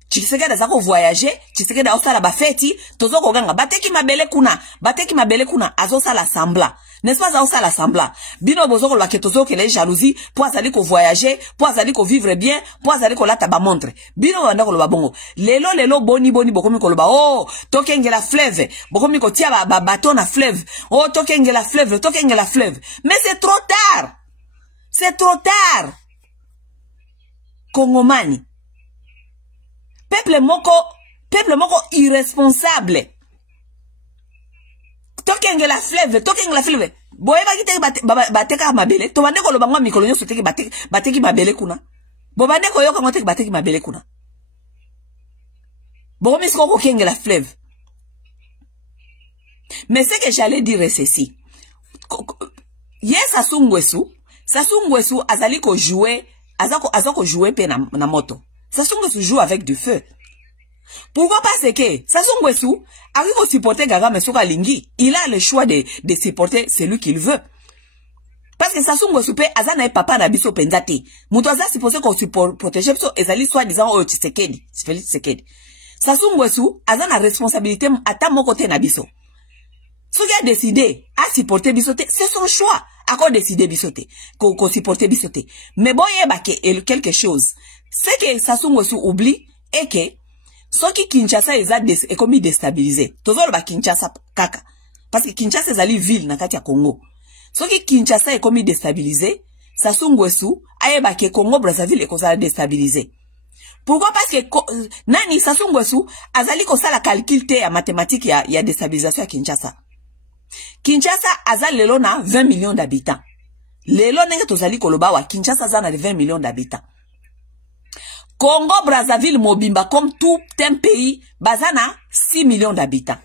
Tshisekedi azako voyager, Tshisekedi azosala ba feti, tozo koganga bateki mabele kuna azosala semblant. N'est-ce pas azosala semblant? Bino bozoko lwa ke tozo kele jalousie, po azali ko voyager, po azali ko vivre bien, po azali ko lata ba montre. Bino banda ko loba bongo. Lelo boni bokomi ko loba oh, tokengela fleuve, bokomi ko tia ba bateau na fleuve. Oh, tokengela fleuve. Mais c'est trop tard. C'est trop tard. Kongomani. Peuple moko irresponsable. Token la fleuve. Boye ba kiteke bateka mabele. To bande ko lo bangwa mikolo nyoso teke bateki mabele kuna. Bo bande ko yoka ngoteke bateki mabele kuna. Bo misko ko kenge la fleuve. Mais ce que j'allais dire c'est ceci. Yes Sassou Nguesso azali ko jouer, azako jouer pe na moto. Sassou Nguesso joue avec du feu. Pourquoi parce que Sassou Nguesso arrive à supporter Gaga Mesoka Lingi. Il a le choix de supporter celui qu'il veut. Parce que Sassou Nguesso pe azana e papa na biso penzate. Muto aza supposé qu'on protéger biso ezali soit disant oh Tshisekedi. Félix Tshisekedi. Sassou Nguesso azana responsabilité ata mon côté na biso. Ce qui a décidé à supporter bisoté, c'est son choix. À quoi décider bisoté, qu'on supporter bisoté. Mais bon, il y a quelque chose. Ce que Sassou Nguesso oublie est que ce qui Kinshasa est comme déstabilisé. Toujours le Kinshasa kaka. Parce que Kinshasa est une ville dans le Congo. Ce qui Kinshasa est comme déstabilisé, Sassou Nguesso a que Congo Brazzaville est comme déstabilisé. Pourquoi? Parce que nani Sassou Nguesso azali ko sala calcul te ya mathématique ya déstabilisation à Kinshasa. Kinshasa azali lelo na 20 millions d'habitants. Lelo nenge tozali koloba wa Kinshasa azali na 20 millions d'habitants. Congo Brazzaville mobimba comme tout un pays bazana 6 millions d'habitants.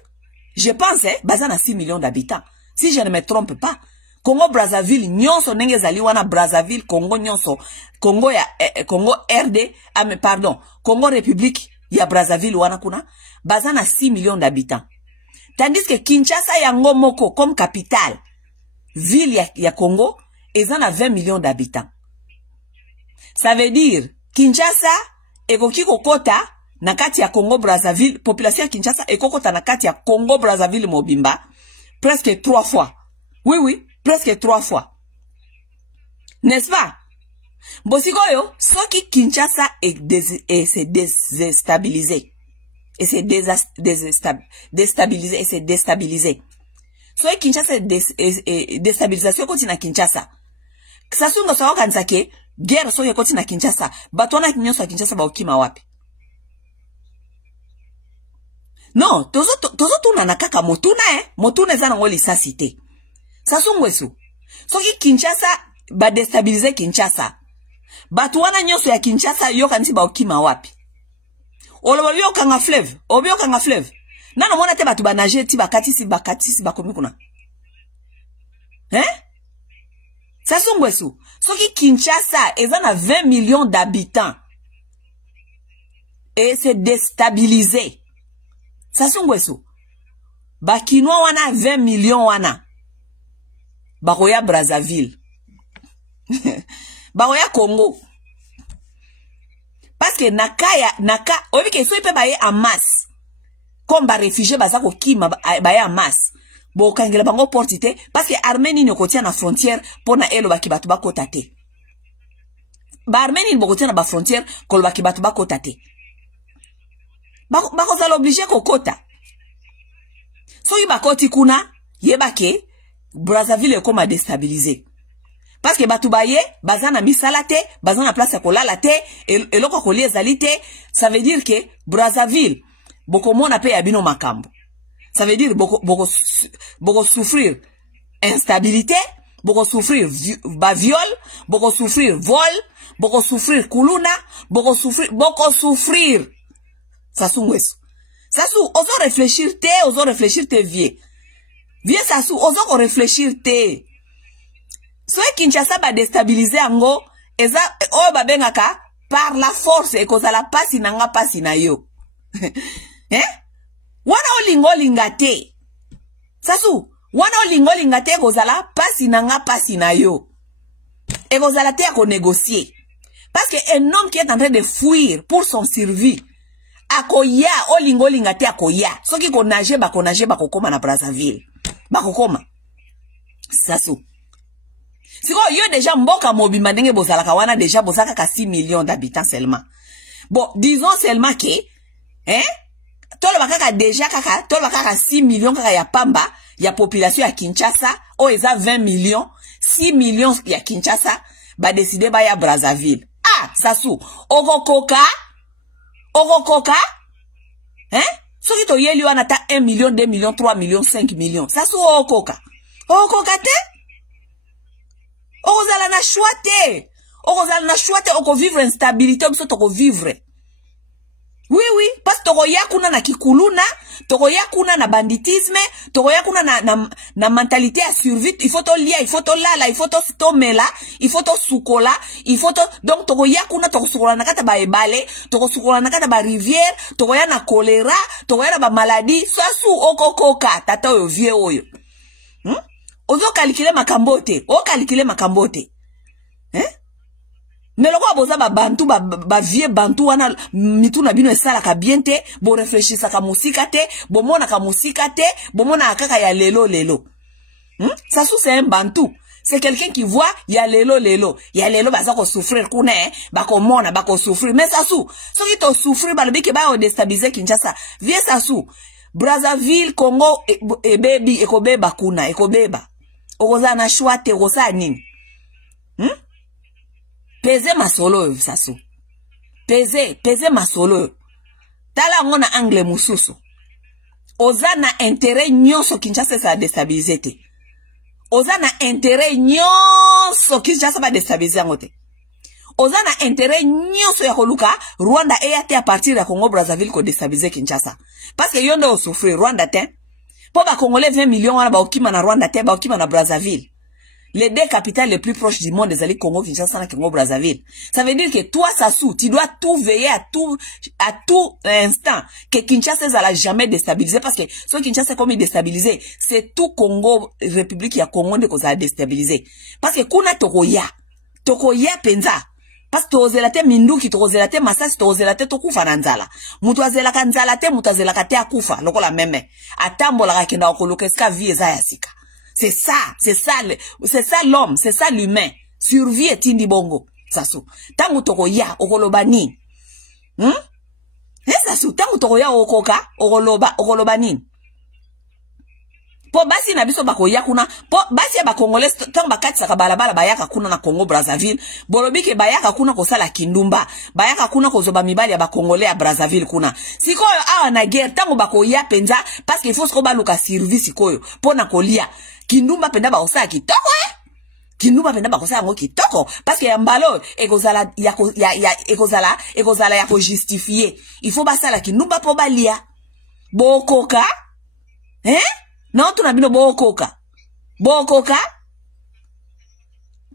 Je pense bazana 6 millions d'habitants. Si je ne me trompe pas. Congo Brazzaville nyonso nenge zali wana Brazzaville Congo nyonso Congo ya Congo RD pardon Congo République ya Brazzaville wana kuna bazana 6 millions d'habitants. Tandis que Kinshasa yango moko comme capitale ville ya Congo ezana 20 millions d'habitants. Ça veut dire Kinshasa ekoki kokota na kati ya Congo Brazzaville, population ya Kinshasa ekokota na kati ya Congo Brazzaville mobimba presque 3 fois. Oui, presque 3 fois. N'est-ce pas? Bosikoyo, ce qui Kinshasa s'est déstabilisé. Et c'est déstabilisé et c'est déstabilisé. So Kinshasa déstabilisation continue à Kinshasa. Sassou Nguesso kanisa ke guerre so continue à Kinshasa. Batona kinyoso à Kinshasa ba okima wapi. Non, tozo tuna na kaka motuna motuna za ngoli sasité. Sassou Nguesso. So Kinshasa ba déstabiliser Kinshasa. Batwana nyoso ya Kinshasa yo kanisi ba okima wapi. Oyo kanga fleuve. Nana mona te batu banager ti bakatisi bakomi kuna. Sassou Nguesso. Soki Kinshasa ezana 20 millions d'habitants. Et c'est déstabilisé. Sassou Nguesso. Bakinois wana 20 millions wana. Bakoya Brazzaville. Bakoya Congo. Parce que naka, obi ke so ipe baye en masse. Comme ba réfugié bazako kima baye en masse. Bo kangela bango portite parce que Arménie ne kotia na frontière pour na elo baki batu bako tate. Ba Arménie bo kotia na ba frontière kol baki batu bako tate. Bako za l'obligé kokota. So yi bakoti kuna yebake Brazzaville comme déstabilisé. Parce que batu baye, bazana misalate, bazana place ya kolala te, eloko kolie ezali te, ça veut dire que Brazzaville, boko mona pe yabino makambo. Ça veut dire boko souffrir instabilité, boko souffrir viol, boko souffrir vol, boko souffrir kuluna, boko souffrir. Sassou Nguesso. Sassou, oso réfléchir te vie. Vie Sassou, oso réfléchir te. So Kinshasa ba déstabiliser ango eza o ba bengaka par la force e kozala pasi nanga pasi na yo. Wana olingo lingate. Sassou, wana olingo lingate kozala pasi nanga pasi na yo. E kozala te ko négocier. Parce que un homme qui est en train de fuir pour son survie Akoya, olinga te akoya. Soki ko nage bakokoma na Brazzaville. Bakokoma. Sasu. Siko yo déjà mboka mobimba ndenge bozalaka wana déjà bozaka ka 6 millions d'habitants seulement. Bon, disons seulement que tolo bakaka déjà tolo bakaka 6 millions kaka ya pamba ya population ya Kinshasa o eza 20 millions, 6 millions ya Kinshasa ba décider ba ya Brazzaville. Ah, Sasu, okokoka? Soki to yeli wana ta 1 million, 2 millions, 3 millions, 5 millions. Sasu okoka. Okoka te? Okozala na choite. Okozala na choite oko vivre instabilité biso toko vivre. Oui, parce que toko yakuna na kikuluna, toko yakuna na banditisme, toko yakuna na mentalité à survie, il faut to lia, il faut to lala, il faut to mela, il faut to sukola, il faut to donc toko yakuna toko sukola na kata ba ebale, toko sukola na kata ba rivière, toko ya na choléra, toko ya na ba maladie, Sasu okokoka tata oyo vie oyo. Ozo calculer makambote, o calculer makambote. Meloko aboza ba bantu ba vie bantu wana mitu na bino esala ka bien te, bo réfléchissa ka musika te, bo mona ka musika te, bo mona kaka ya lelo. Sasu c'est un bantu. C'est quelqu'un qui voit ya lelo. Ya lelo baza ko souffrir kuna bako mona bako souffrir. Mais Sasu, soki to souffrir ba lobi ke ba o déstabiliser Kinshasa. Vie Sasu. Brazzaville, Congo e baby ekobeba kuna, ekobeba. Okoza na choite okosa nini? Peze masolo Sasu. Peze masolo. Tala ngona angle mususu. Oza na intérêt nyonso Kinshasa sa déstabiliser te. Oza na intérêt nyonso Kinshasa ba déstabiliser ngote. Oza na intérêt nyonso ya koluka Rwanda eyate à partir ya Congo Brazzaville ko déstabiliser Kinshasa. Parce que yonde o souffrir Rwanda te. Po ba Congolais 20 millions wana ba okima na Rwanda te, ba okima na Brazzaville. Les deux capitales les plus proches du monde, les Congo, Kinshasa et Congo Brazzaville. Ça veut dire que toi, Sasu, tu dois tout veiller à tout instant que Kinshasa ne jamais déstabiliser parce que ce Kinshasa comme il déstabilisé, c'est tout Congo, République ya Congo de cause à déstabiliser. Parce que kuna tokoya penza. Parce que tozelate minduki, tozelate masasi, tozelate tokufa na nzala. Mutu azelaka nzala te, mutu azelaka te akufa, loko la meme. Atambola kakenda okolokeska vie eza ya sika. C'est ça l'homme, c'est ça l'humain. Survie est indi bongo, Sasu. Tangu tokoya, okolobani. Sasu, tangu tokoya okoka, okolobani. Po basi na biso bakoya kuna, po basi ya bakongolais, tangu bakati saka balabala bayaka kuna na Congo Brazzaville, bolobike bayaka kuna kosala kindumba, bayaka kuna kozoba mibali ya bakongolais ya Brazzaville kuna. Sikoyo awa na guerre, tangu bakoya penza, parce qu'il faut skoba luka service sikoyo, po na kolia. Kindumba penda ba osala kitoko Kindumba penda ba osala ngo kitoko parce que ya mbalo ekozala ya ko justifier. Il faut basala kindumba po balia. Bokoka? Non tu na bino bokoka.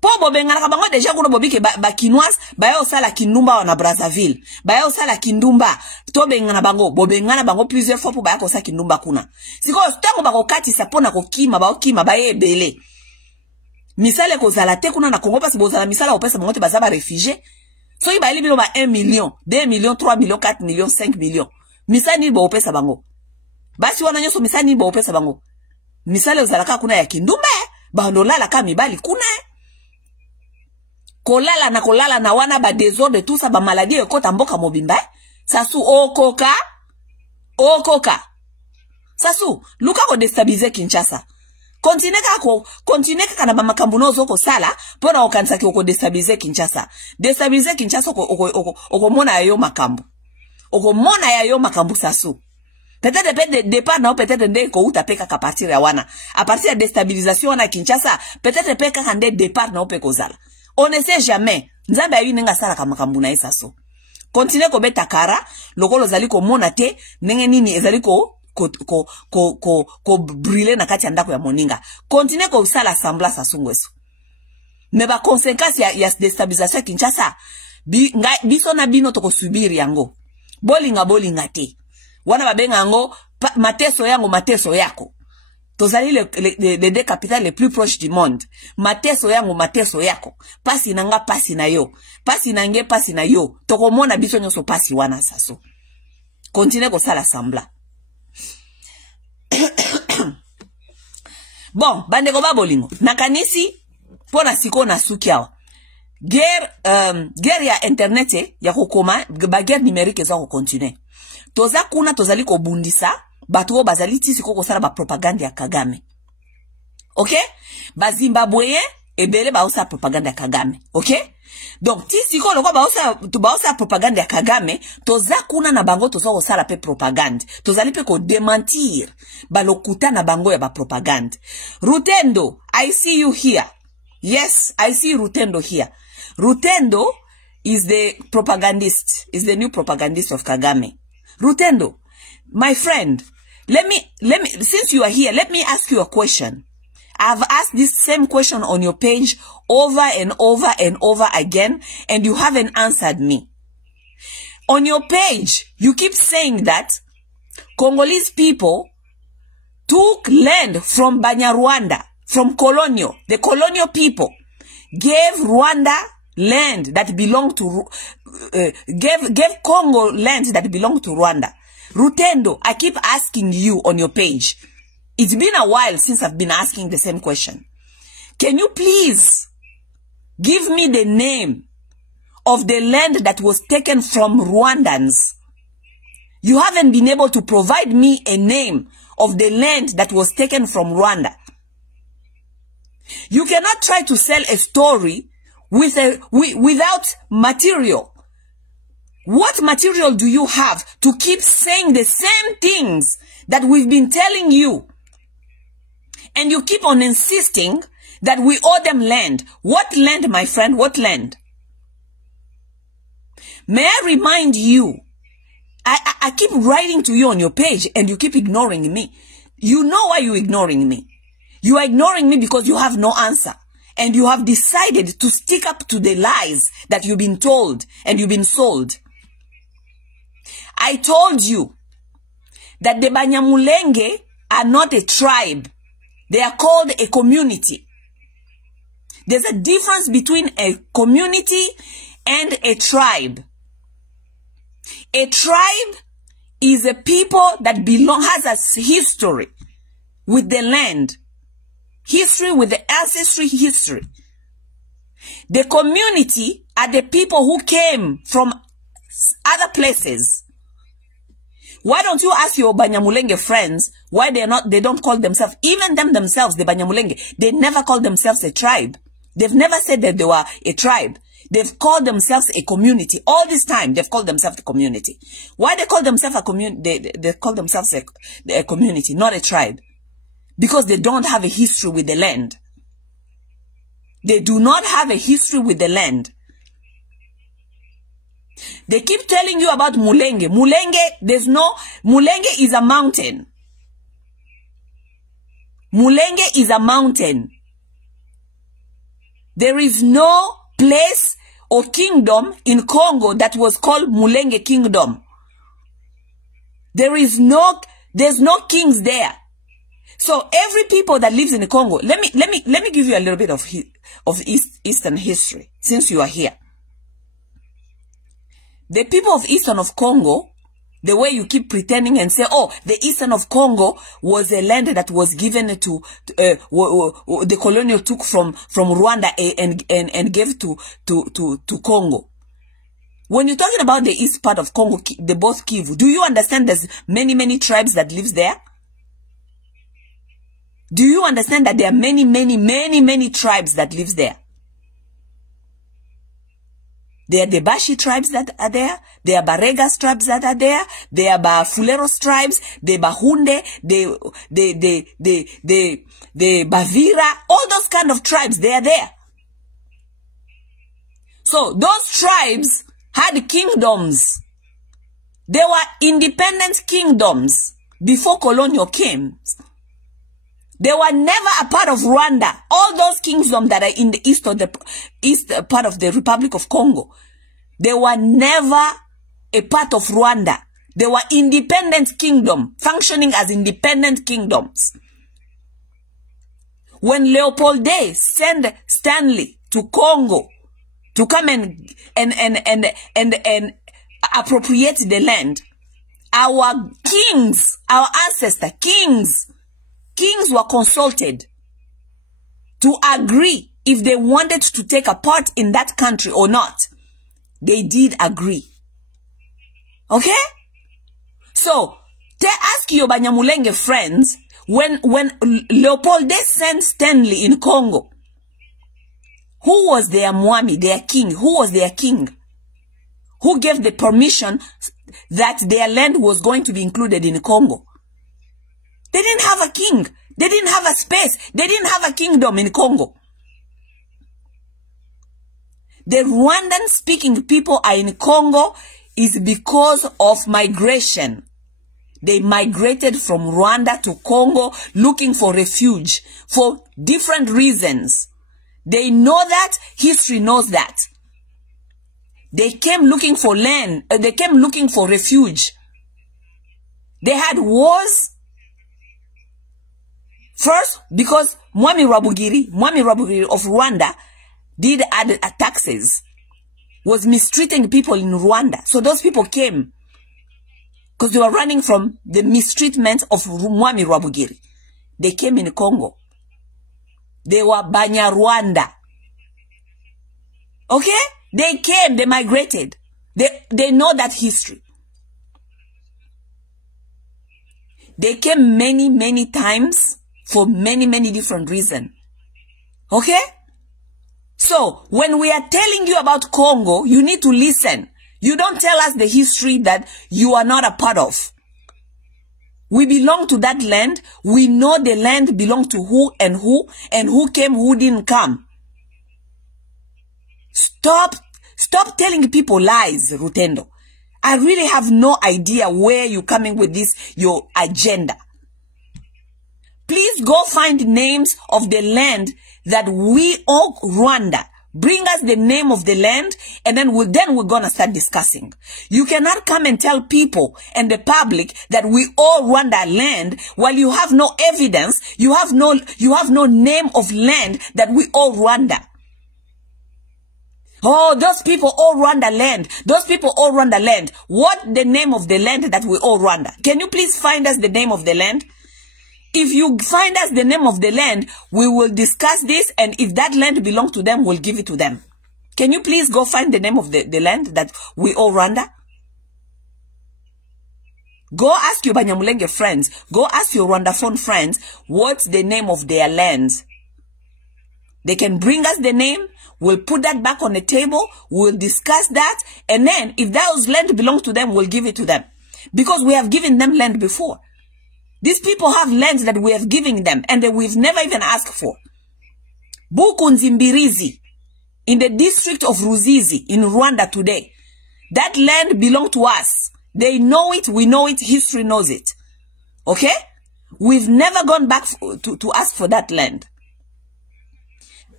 Po bobengana ka bango déjà kuna bobike ba kinoise ba yo osala kindumba na Brazzaville. Ba yo osala kindumba to bengana bango bobengana bango plusieurs fois pour ba osala kindumba kuna. Siko stango ba kokati sapona kokima ba okima ba ebele. Misale ko zala te kuna na Congo parce que bozala misala opesa bango te bazaba réfugié. So iba eli bino ba 1 million, 2 millions, 3 millions, 4 millions, 5 millions. Misani ba opesa bango. Basi wana nyoso misani ba opesa bango. Misale ozala ka kuna ya kindumba ba ndolala ka mibali kuna. Kolala na wana ba désordre tout ça ba maladie ekota mboka mobimba. Sasu okoka. Sasu luka ko déstabiliser Kinshasa. Continue kaka na ba makambu nozo ko sala pona okanisa ki ko déstabiliser Kinshasa. Déstabiliser Kinshasa oko mona ya yo makambu. Oko mona ya yo makambu Sasu. Peut-être départ na peut-être ndé ko uta peka ka partir ya wana. A partir de déstabilisation na Kinshasa, peut-être peka kande départ na opeko zala. On ne sait jamais. Nzambe ayi nenga sala kama makambu na Sasu. Continue ko beta kara, lokolo zali ko mona te, nenge nini ezali ko brûler na kati ya ndako ya moninga. Continue ko sala sembla Sasu ngweso. Mais ba conséquence ya déstabilisation Kinshasa, biso na bino toko subir yango. Bolinga te. Wana babenga ngo mateso yako. Tozali les deux capitales les plus proches du monde. Mateso yako. Pasi nanga pasi na yo. Pasi nange pasi na yo. Toko mona biso nyoso pasi wana Sasu. Continue comme ça l'assembla. Bon, bandeko ba bolingo. Nakanisi pona siko na sukiawa. Guerre ya internet ya kokoma ba guerre numérique za ko continuer. Toza kuna tozali ko bundisa bato bazali ti siko ko sala ba propaganda ya Kagame. Okay? Ba Zimbabwe ebele ba osa propaganda ya Kagame. Okay? Donc ti siko loko ba osa propaganda ya Kagame, toza kuna na bango toza ko sala pe propaganda. Tozali pe ko démentir ba lokuta na bango ya ba propaganda. Rutendo, I see you here. Yes, I see Rutendo here. Rutendo is the propagandist, is the new propagandist of Kagame. Rutendo, my friend, let me, since you are here, let me ask you a question. I've asked this same question on your page over and over and over again, and you haven't answered me. On your page, you keep saying that Congolese people took land from Banyarwanda, from colonial. The colonial people gave Rwanda land that belonged to, gave Congo land that belonged to Rwanda. Rutendo, I keep asking you on your page. It's been a while since I've been asking the same question. Can you please give me the name of the land that was taken from Rwandans? You haven't been able to provide me a name of the land that was taken from Rwanda. You cannot try to sell a story without material. What material do you have to keep saying the same things that we've been telling you? And you keep on insisting that we owe them land. What land, my friend? What land? May I remind you, I keep writing to you on your page and you keep ignoring me. You know why you're ignoring me. You are ignoring me because you have no answer. And you have decided to stick up to the lies that you've been told and you've been sold. I told you that the Banyamulenge are not a tribe. They are called a community. There's a difference between a community and a tribe. A tribe is a people that has a history with the land. History with the ancestry history. The community are the people who came from other places. Why don't you ask your Banyamulenge friends why they don't call themselves, even themselves, the Banyamulenge, they never call themselves a tribe. They've never said that they were a tribe. They've called themselves a community. All this time, they've called themselves a community. Why they call themselves a community? They call themselves a community, not a tribe. Because they don't have a history with the land. They do not have a history with the land. They keep telling you about Mulenge. Mulenge is a mountain. Mulenge is a mountain. There is no place or kingdom in Congo that was called Mulenge Kingdom. There's no kings there. So every people that lives in the Congo, let me give you a little bit of Eastern history, since you are here. The people of Eastern of Congo, the way you keep pretending and say, oh, the Eastern of Congo was a land that was given to, the colonial took from Rwanda and gave to Congo. When you're talking about the east part of Congo, the both Kivu, do you understand there's many tribes that lives there? Do you understand that there are many tribes that lives there? There are the Bashi tribes that are there. There are Baregas tribes that are there. There are Bafuleros tribes. The Bahunde, the Bavira, all those kind of tribes, they are there. So those tribes had kingdoms. They were independent kingdoms before colonial came. They were never a part of Rwanda. All those kingdoms that are in the east part of the Republic of Congo, they were never a part of Rwanda. They were independent kingdom, functioning as independent kingdoms. When Leopold sent Stanley to Congo to come and appropriate the land, Our kings, our ancestors, kings were consulted to agree if they wanted to take a part in that country or not. They did agree. Okay? So, ask your Banyamulenge friends, when Leopold sent Stanley in Congo, who was their Mwami, their king? Who was their king? Who gave the permission that their land was going to be included in Congo? They didn't have a king. They didn't have a space. They didn't have a kingdom in Congo. The Rwandan-speaking people are in Congo is because of migration. They migrated from Rwanda to Congo looking for refuge for different reasons. They know that. History knows that. They came looking for land. They came looking for refuge. They had wars. First, because Mwami Rwabugiri of Rwanda did add taxes, was mistreating people in Rwanda. So those people came because they were running from the mistreatment of Mwami Rwabugiri. They came in Congo. They were Banyarwanda. Okay? They came, they migrated. They know that history. They came many, many times for many, many different reasons. Okay? So, when we are telling you about Congo, you need to listen. You don't tell us the history that you are not a part of. We belong to that land. We know the land belonged to who, and who came, who didn't come. Stop telling people lies, Rutendo. I really have no idea where you're coming with this, your agenda. Please go find names of the land that we owe Rwanda. Bring us the name of the land, and then we're gonna start discussing. You cannot come and tell people and the public that we owe Rwanda land while you have no evidence. You have no name of land that we owe Rwanda. Oh, those people owe Rwanda land. Those people owe Rwanda land. What the name of the land that we owe Rwanda? Can you please find us the name of the land? If you find us the name of the land, we will discuss this, and if that land belongs to them, we'll give it to them. Can you please go find the name of the land that we owe Rwanda? Go ask your Banyamulenge friends. Go ask your Rwandaphone friends what's the name of their lands. They can bring us the name. We'll put that back on the table. We'll discuss that. And then if those land belongs to them, we'll give it to them. Because we have given them land before. These people have lands that we have given them and that we've never even asked for. Bukunzimbirizi, in the district of Ruzizi, in Rwanda today. That land belongs to us. They know it, we know it, history knows it. Okay? We've never gone back to ask for that land.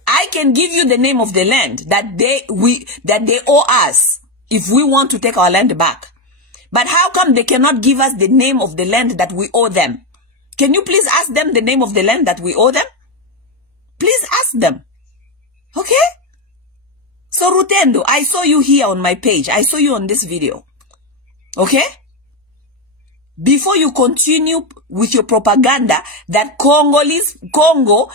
I can give you the name of the land that they owe us if we want to take our land back. But how come they cannot give us the name of the land that we owe them? Can you please ask them the name of the land that we owe them? Please ask them. Okay? So Rutendo, I saw you here on my page. I saw you on this video. Okay? Before you continue with your propaganda that Congo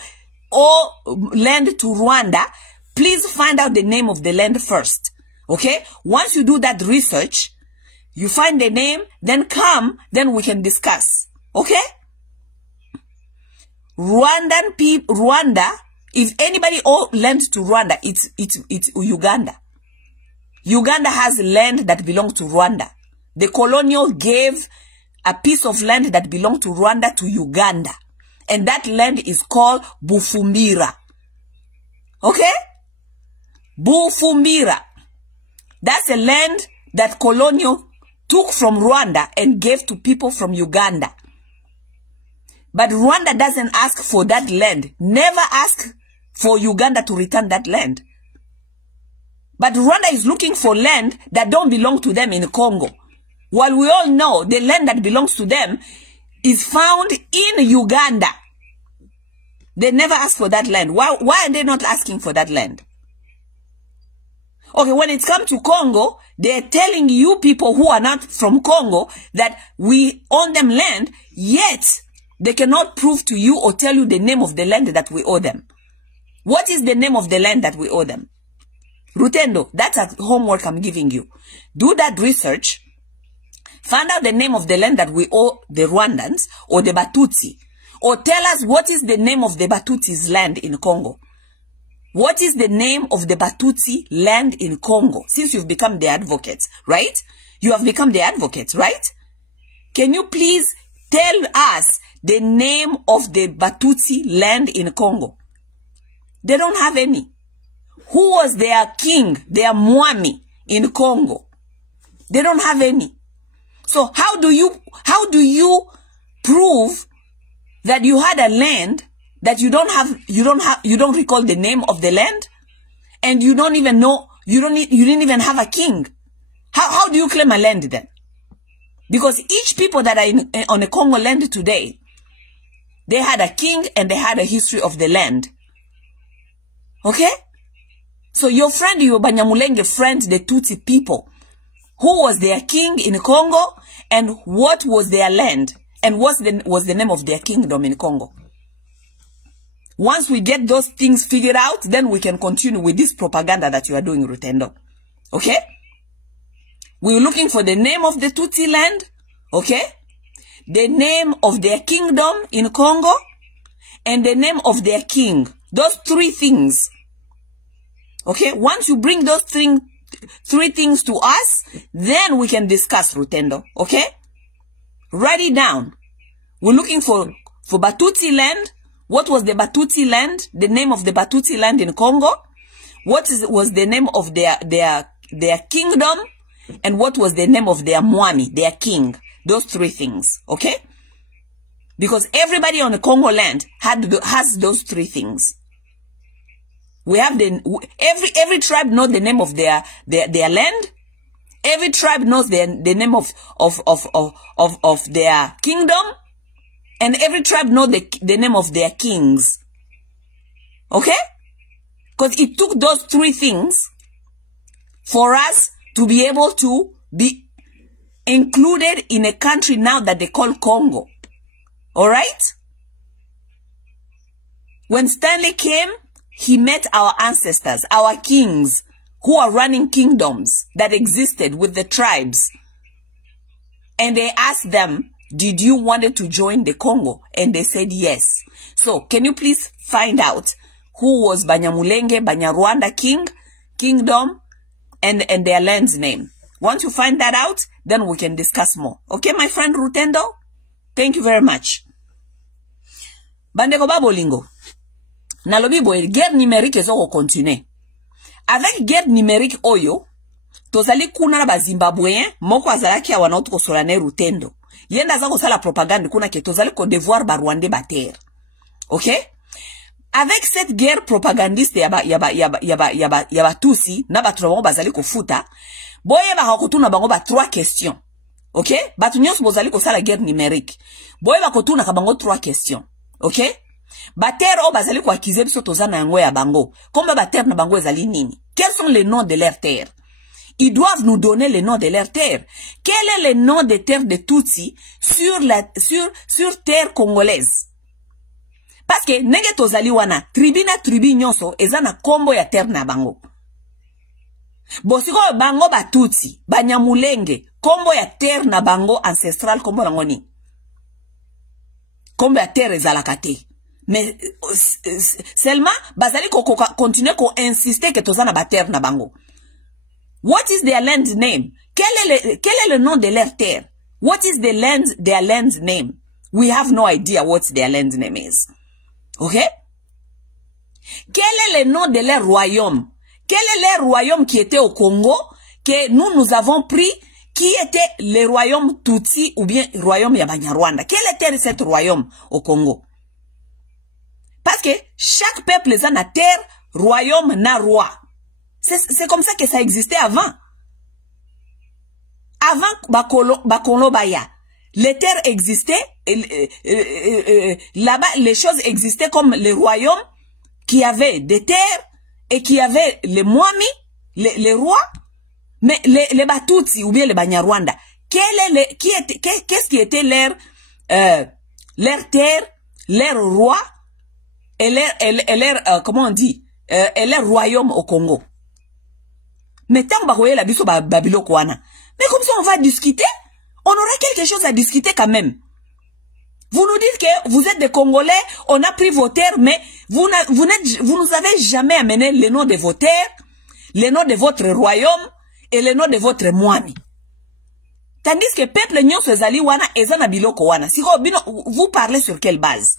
owe land to Rwanda, please find out the name of the land first. Okay? Once you do that research, you find the name, then we can discuss. Okay? Rwanda, if anybody owes land to Rwanda, it's Uganda. Uganda has land that belongs to Rwanda. The colonial gave a piece of land that belonged to Rwanda to Uganda. And that land is called Bufumbira. Okay? Bufumbira. That's a land that colonial took from Rwanda and gave to people from Uganda. But Rwanda doesn't ask for that land. Never ask for Uganda to return that land. But Rwanda is looking for land that don't belong to them in Congo. While we all know the land that belongs to them is found in Uganda. They never ask for that land. Why are they not asking for that land? Okay, when it comes to Congo, they're telling you people who are not from Congo that we own them land, yet they cannot prove to you or tell you the name of the land that we owe them. What is the name of the land that we owe them? Rutendo, that's a homework I'm giving you. Do that research. Find out the name of the land that we owe the Rwandans or the Batutsi. Or tell us what is the name of the Batutsi's land in Congo. What is the name of the Batutsi land in Congo? Since you've become the advocates, right? You have become the advocates, right? Can you please tell us the name of the Batutsi land in Congo? They don't have any. Who was their king, their Mwami in Congo? They don't have any. So how do you prove that you had a land that you don't recall the name of the land, and you don't even know, you didn't even have a king? How do you claim a land then? Because each people that are on the Congo land today, they had a king and they had a history of the land. Okay? So your friend, your Banyamulenge friend, the Tutsi people, who was their king in Congo, and what was their land, and what was the name of their kingdom in Congo? Once we get those things figured out, then we can continue with this propaganda that you are doing, Rutendo. Okay? We're looking for the name of the Tutsi land, okay? The name of their kingdom in Congo, and the name of their king. Those three things. Okay? Once you bring those three things to us, then we can discuss, Rutendo. Okay? Write it down. We're looking for Batutsi land. What was the Batutsi land? The name of the Batutsi land in Congo. What was the name of their kingdom? And what was the name of their Mwami, their king? Those three things. Okay? Because everybody on the Congo land has those three things. We have every tribe knows the name of their land. Every tribe knows the name of their kingdom. And every tribe knows the name of their kings. Okay? Because it took those three things for us to be able to be included in a country now that they call Congo. Alright? When Stanley came, he met our ancestors, our kings, who are running kingdoms that existed with the tribes. And they asked them, did you want to join the Congo? And they said yes. So, can you please find out who was Banyamulenge, Banyarwanda kingdom, and their land's name? Once you find that out, then we can discuss more. Okay, my friend Rutendo? Thank you very much. Bandeko Babolingo. Nalobi boye, guerre numérique ezoko continue. Avec guerre numérique oyo, tozali kuna na ba Zimbabweyen, moko azalaki ya wana otoko solane Rutendo. Yenda zako sala propagande kuna ke tozali ko devoir ba Rwandais ba terre. Ok? Avec cette guerre propagandiste yaba Tutsi, na batu na bango bazali ko futa, boye ba hakotuna bango ba 3 questions. Ok? Batu nyonso bozali ko sala guerre numérique. Boye ba kotuna ka bango 3 questions. Ok? Ba terre o bazali ko accuser biso tozana yango ya bango. Comme ba terre na bango ezali nini? Quels sont les noms de leurs terres? Ils doivent nous donner les noms de leurs terres. Quel est le nom des terres de Tutsi sur terre congolaise? Parce que nenge tozali wana, tribi nyonso ezana kombo ya terre na bango. Bosiko bango ba Tutsi, Banyamulenge, kombo ya terre na bango ancestral kombo nango ni. Kombo ya terre ezalaka te. Mais seulement bazali ko continuer ko insister que tozana ba terre na bango. What is their land name? Quel est le nom de leur terre? What is their land's name? We have no idea what their land name is. Okay? Quel est le nom de leur royaume? Quel est le royaume qui était au Congo que nous avons pris, qui était le royaume Tutsi ou bien le royaume Banyarwanda? Quel était cet royaume au Congo? Parce que chaque peuple est en terre, royaume na roi. C'est comme ça que ça existait avant. Avant Bakolo Baya, les terres existaient, là-bas les choses existaient comme les royaumes qui avaient des terres et qui avaient les Mwami, les rois, mais les Batutsi ou bien les Banyarwanda, qu'est-ce qui était leur terre, leur roi et leur comment on dit, et leur royaume au Congo. Mais tant que vous la biso Babilo Kwana. Mais comme ça on va discuter, on aura quelque chose à discuter quand même. Vous nous dites que vous êtes des Congolais, on a pris vos terres, mais vous nous avez jamais amené les noms de vos terres, les noms de votre royaume et les noms de votre moine. Tandis que peuple nyon sezali wana ezana biloko wana. Si vous parlez sur quelle base?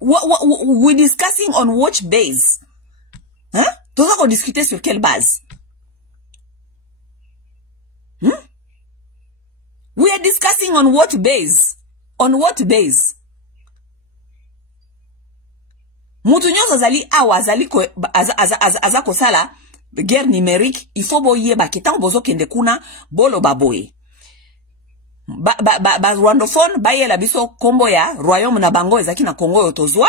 We discussing on which base? Hein? Tout ça qu'on discutait sur quelle base? We are discussing on what base? On what base? Mutu nyonso azali awa azali ko azako sala guerre numérique, il faut boye ba ketan bozo kende kuna bolo baboye. Ba rwandophone baye la biso kombo ya royaume na bango ezaki na Congo yotozwa.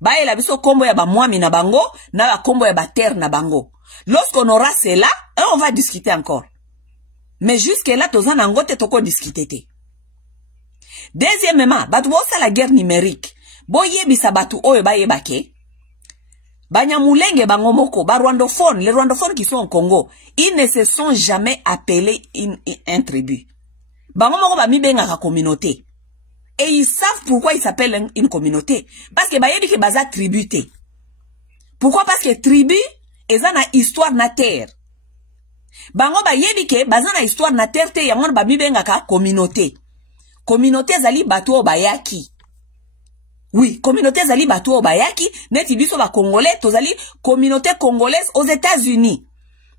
Baye la biso kombo ya ba mwami na bango na ba kombo ya ba terre na bango. Lorsqu'on aura cela, on va discuter encore. Mais jusque là tozan nango te toko discuter te. Deuxièmement, batu bosa la guerre numérique. Boye bisa batu oyo baye bake. Banyamulenge bangomoko, ba rwandophone, les rwandophones qui sont au Congo, ils ne se sont jamais appelés un tribu. Bangomoko ba mibenga ka communauté. Et ils savent pourquoi ils s'appellent une communauté. Parce que bayebi ke baza tributé. Pourquoi? Parce que tribu, eza na histoire na terre. Bango bayebi ke baza na histoire na terre te yangon ba mibenga ka communauté. Communauté zali batu o bayaki. Oui, communauté zali batu o bayaki, neti biso ba congolais, tozali communauté congolaise aux États-Unis.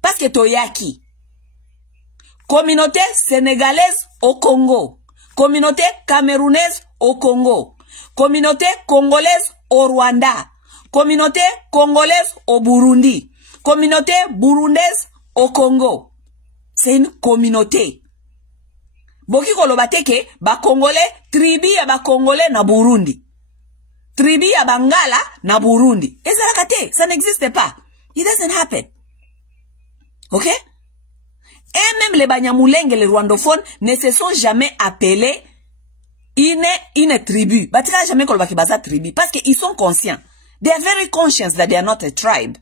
Parce que toyaki. Communauté sénégalaise au Congo. Communauté camerounaise au Congo. Communauté congolaise au Rwanda. Communauté congolaise au Burundi. Communauté burundaise au Congo. C'est une communauté. Boki kolobate ke ba Congolais, tribu ya ba Congolais na Burundi. Tribu ya Bangala na Burundi. Ezalakate, ça n'existe pas. It doesn't happen. Ok? Et même les Banyamulenge, les rwandophones, ne se sont jamais appelés une tribu. Batika jamais kolobaki baza tribu. Parce qu'ils sont conscients. They are very conscious that they are not a tribe.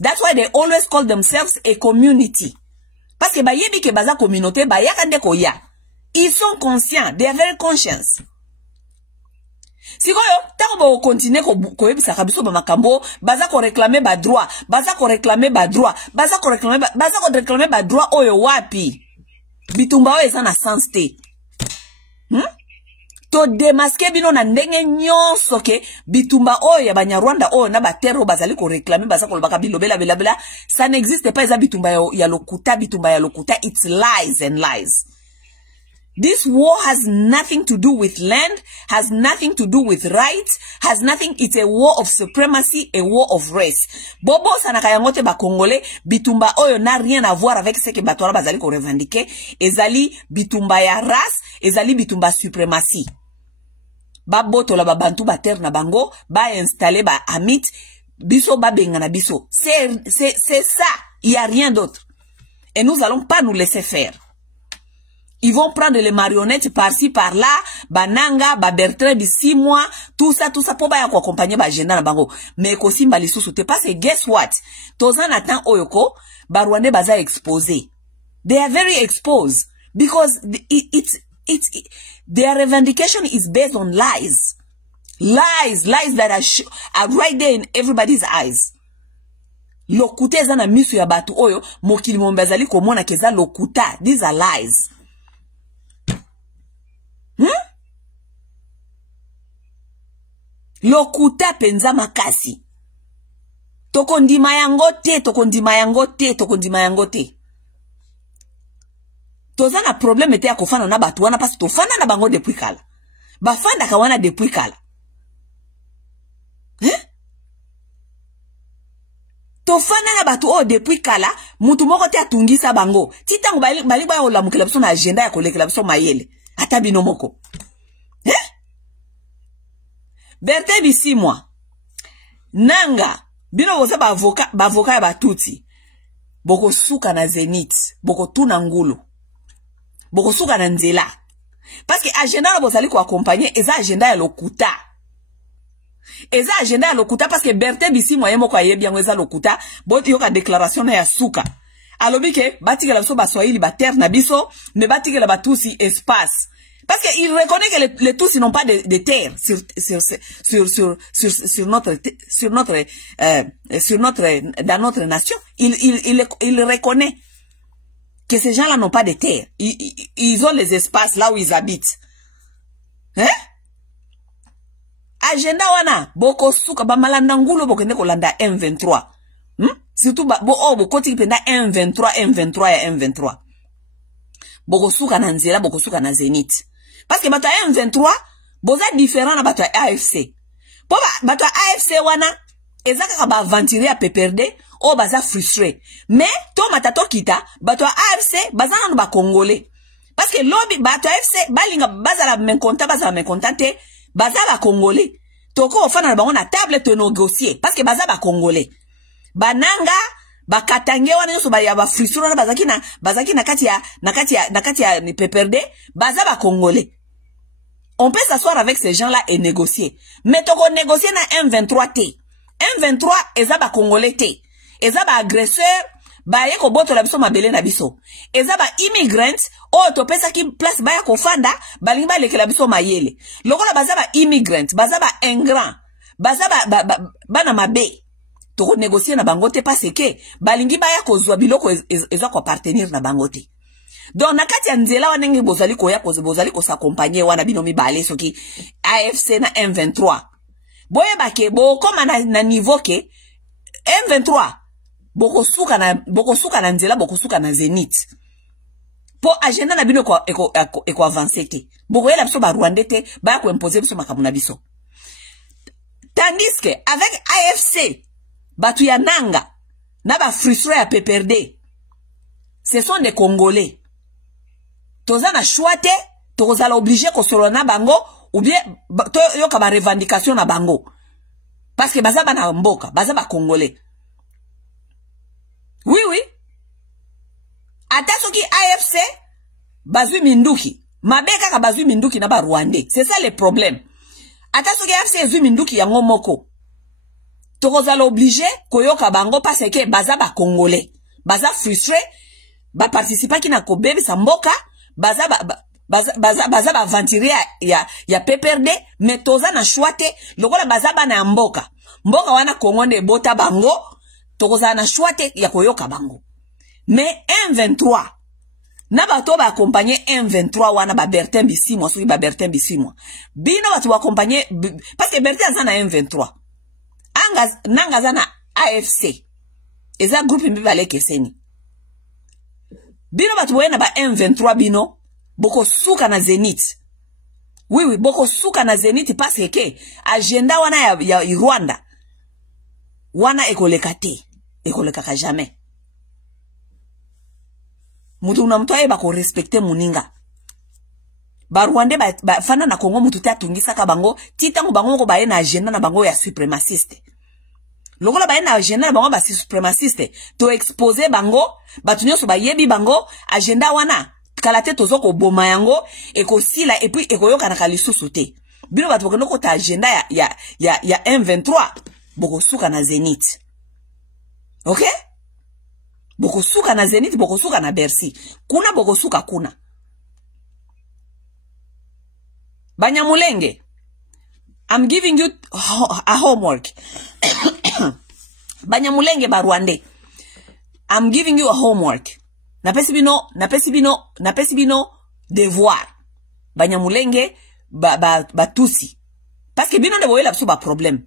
That's why they always call themselves a community. Parce que bayebi ke baza communauté, bayakande koya. Ils sont conscients. They are very conscious. Si koyo, tango bo continue ko yebisa kabiso ba makambo, baza ko réclamer ba droit, baza ko réclamer ba droit, baza ko réclamer ba droit oyo wapi. Bitumba oyo eza na sens te. To démasquer bino na ndenge nyonso ke bitumba oyo ya Banyarwanda oyo na ba terre bazali ko réclamer baza ko lobaka bilobela bela, ça n'existe pas eza bitumba ya lokuta, it's lies and lies. This war has nothing to do with land, has nothing to do with rights, has nothing, it's a war of supremacy, a war of race. Bobo sanaka yangote ba Congolais, bitumba oyo n'a rien à voir avec ce que batwara bazali ko revendiquer, ezali bitumba ya race, ezali bitumba suprématie. Ba boto la ba bantu ba terre na bango, ba installer ba amit, biso ba benga na biso. C'est ça, il y a rien d'autre. Et nous allons pas nous laisser faire. Ils vont prendre les marionnettes par-ci, par-là, bananga, Bertrand, 6 mois, tout ça, pour ba yako accompagner ba agenda na bango. Mais kosi mbali susu te parce que guess what? Tozan atan oyoko, ba Rwanda baza exposé. They are very exposed because their revendication is based on lies. Lies that are right there in everybody's eyes. Lokuta eza na misu ya batu oyo, mokili mombazali komona keza lokuta. These are lies. Lokuta penza makasi. Toko ndima yango te. Toza na problème ete ya kofana na batu wana parce tofana na bango depuis kala. Bafanda kawana depuis kala. Tofana na batu o depuis kala, mutu moko te atungisa bango. Titango bali ba olamukela biso na agenda ya kolekela biso mayele. Ata bino moko. Bertrand 6 mois. Nanga, bino boza ba avocat ya batuti. boko suka na Zénith, boko tuna ngulu, boko suka na nzela. Parce que agenda na bozali ko accompagner eza agenda ya lokuta. Eza agenda ya lokuta parce que Bertin Bisimwa yemo kwa yebi yango eza lokuta, boti yoka déclaration na ya suka. Alobi ke batikela biso baswahili ba terre na biso, mais batikela batusi espace. Parce qu'il reconnaît que les Tutsis n'ont pas de terre dans notre nation. Il reconnaît que ces gens-là n'ont pas de terre. Ils ont les espaces là où ils habitent. Hein? Agenda wana, boko suka, ba malanda ngulo boko ne kolanda M23. Surtout, boko tiki penda M23 ya M23. Boko suka na nzela, boko suka na Zénith. Parce que bato M23, boza différent na bato AFC. Po bato AFC wana, ezaka ka ba aventurer a PPRD, o baza frustré. Mais, to matato kita, bato AFC, baza nanu ba Congolais. Parce que lobby, bato AFC, balinga, baza la menkontante, baza ba Congolais. Toko ofana na bango na table te négocier. Parce que baza ba Congolais. Bananga, bakatange wana yoso ba ya ba frustré wana bazaki na kati ya ni PPRD, baza ba Congolais. On peut s'asseoir avec ces gens-là et négocier. Mais toko négocier na M23 T. M23 eza ba Congolais T. Eza ba agresseur, ba yeko boto la biso mabele na biso. Eza ba immigrants, o to pesa ki place ba yako fanda, balingi ba leke la biso mayele. Lokola baza ba immigrants, baza ba ingrat, baza ba na mabe. Toko négocier na bangote parce que balingi ba yako zwa biloko eza ko appartenir na bangote. Donc nakati ya nzela wana ngi bozali ko s'accompagner wana bino mibale soki AFC na M23. Boye bake boko na niveau ke M23 boko suka na nzela boko suka na Zénith. Po agenda na bino eko avancer te. Boko yela biso ba Rwandais te ba ko imposer biso makamu na biso. Tandis que avec AFC batu ya nanga na ba frustré à PPRD. Ce sont des Congolais. Toza na choite, toza la obligé ko solo na bango ou bien to yoka ba revendication na bango. Parce que baza ba na mboka, baza ba Congolais. Oui. Ata soki AFC bazui minduki, mabeka ka bazui minduki na ba Rwandais. C'est ça le problème. Ata soki AFC bazui minduki yango moko. Toza la obligé ko yoka bango parce que baza ba Congolais. Baza frustré, ba participa ki na ko bebe sa mboka. Baza ba aventurer ya PPRD, mais toza na choite, lokola baza ba na mboka. Mboka wana Kongo nde bota bango, toza na choite ya koyoka bango. Mais M23, na bato ba accompagner M23 wana ba Bertin Bisimwa, soki ba Bertin Bisimwa. Bino bato ba accompagner, parce que Bertin aza na M23. Nanga aza na AFC. Eza groupe mbi bale keseni. Bino batu boyena ba M23 bino, boko suka na Zénith. Oui, boko suka na Zénith parce que agenda wana ya Rwanda. Wana ekoleka te, ekoleka ka jamais. Mutu na mtu aye bako respecte muninga. Ba Rwanda ba fana na Congo mutu te atungisa ka bango, titango bango ko baye na agenda na bango ya supremaciste. Lokola ba na agenda na bango ba supremaciste, to expose bango, batu nyonso ba yebi bango, agenda wana, kalate tozo ko boma yango, eko sila, et puis eko yoka na kalisusu te. Bino batu bako noko ta agenda ya M23, boko suka na Zénith. Ok? Boko suka na Zénith, boko suka na Bercy. Kuna boko suka kuna. Banyamulenge, I'm giving you a homework. Banyamulenge ba Rwandais, I'm giving you a homework. Napesi bino devoir. Banyamulenge ba Tutsi. Parce que bino ne boyela biso ba problème.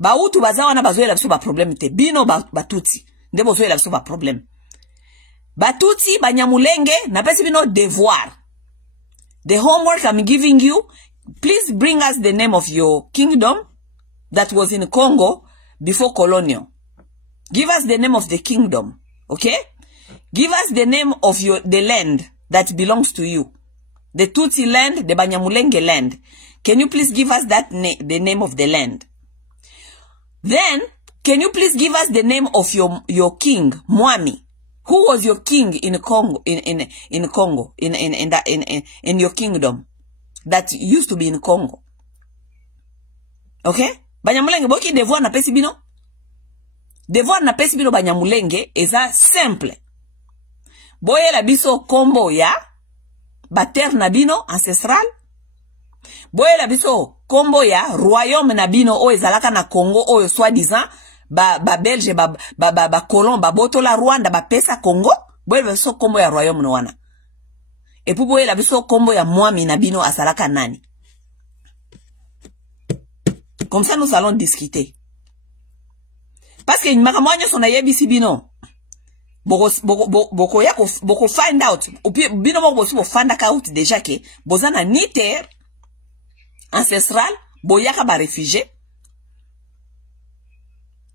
Ba utu bazawa na bazoyela biso ba problème te. Bino ba Tutsi. Nde bozoyela biso ba problème. Ba Tutsi, Banyamulenge, napesi bino devoir. The homework I'm giving you, please bring us the name of your kingdom that was in Congo before colonial. Give us the name of the kingdom, okay? Give us the name of the land that belongs to you. The Tutsi land, the Banyamulenge land. Can you please give us the name of the land? Then, Can you please give us the name of your king, Mwami? Who was your king in Congo, in Congo, in your kingdom that used to be in Congo? Okay? Banyamulenge boki devoir na pesi bino? Devoir na pesi bino banyamulenge eza simple. Boye la biso kombo ya bater na bino ancestral. Boye la biso kombo ya royaume na bino o ezalaka na Congo o soi-disant ba Belge ba colon ba botola Rwanda ba pesa Congo. Boye la biso kombo ya royaume no wana. Et puis boye la biso kombo ya Mwami na bino asalaka nani. Comme ça nous allons discuter. Parce que makamwanyo sona yebisi bino. Boko find out. Bino moko bosi bo find out déjà que bozana ni terre ancestral, boyaka ba réfugié.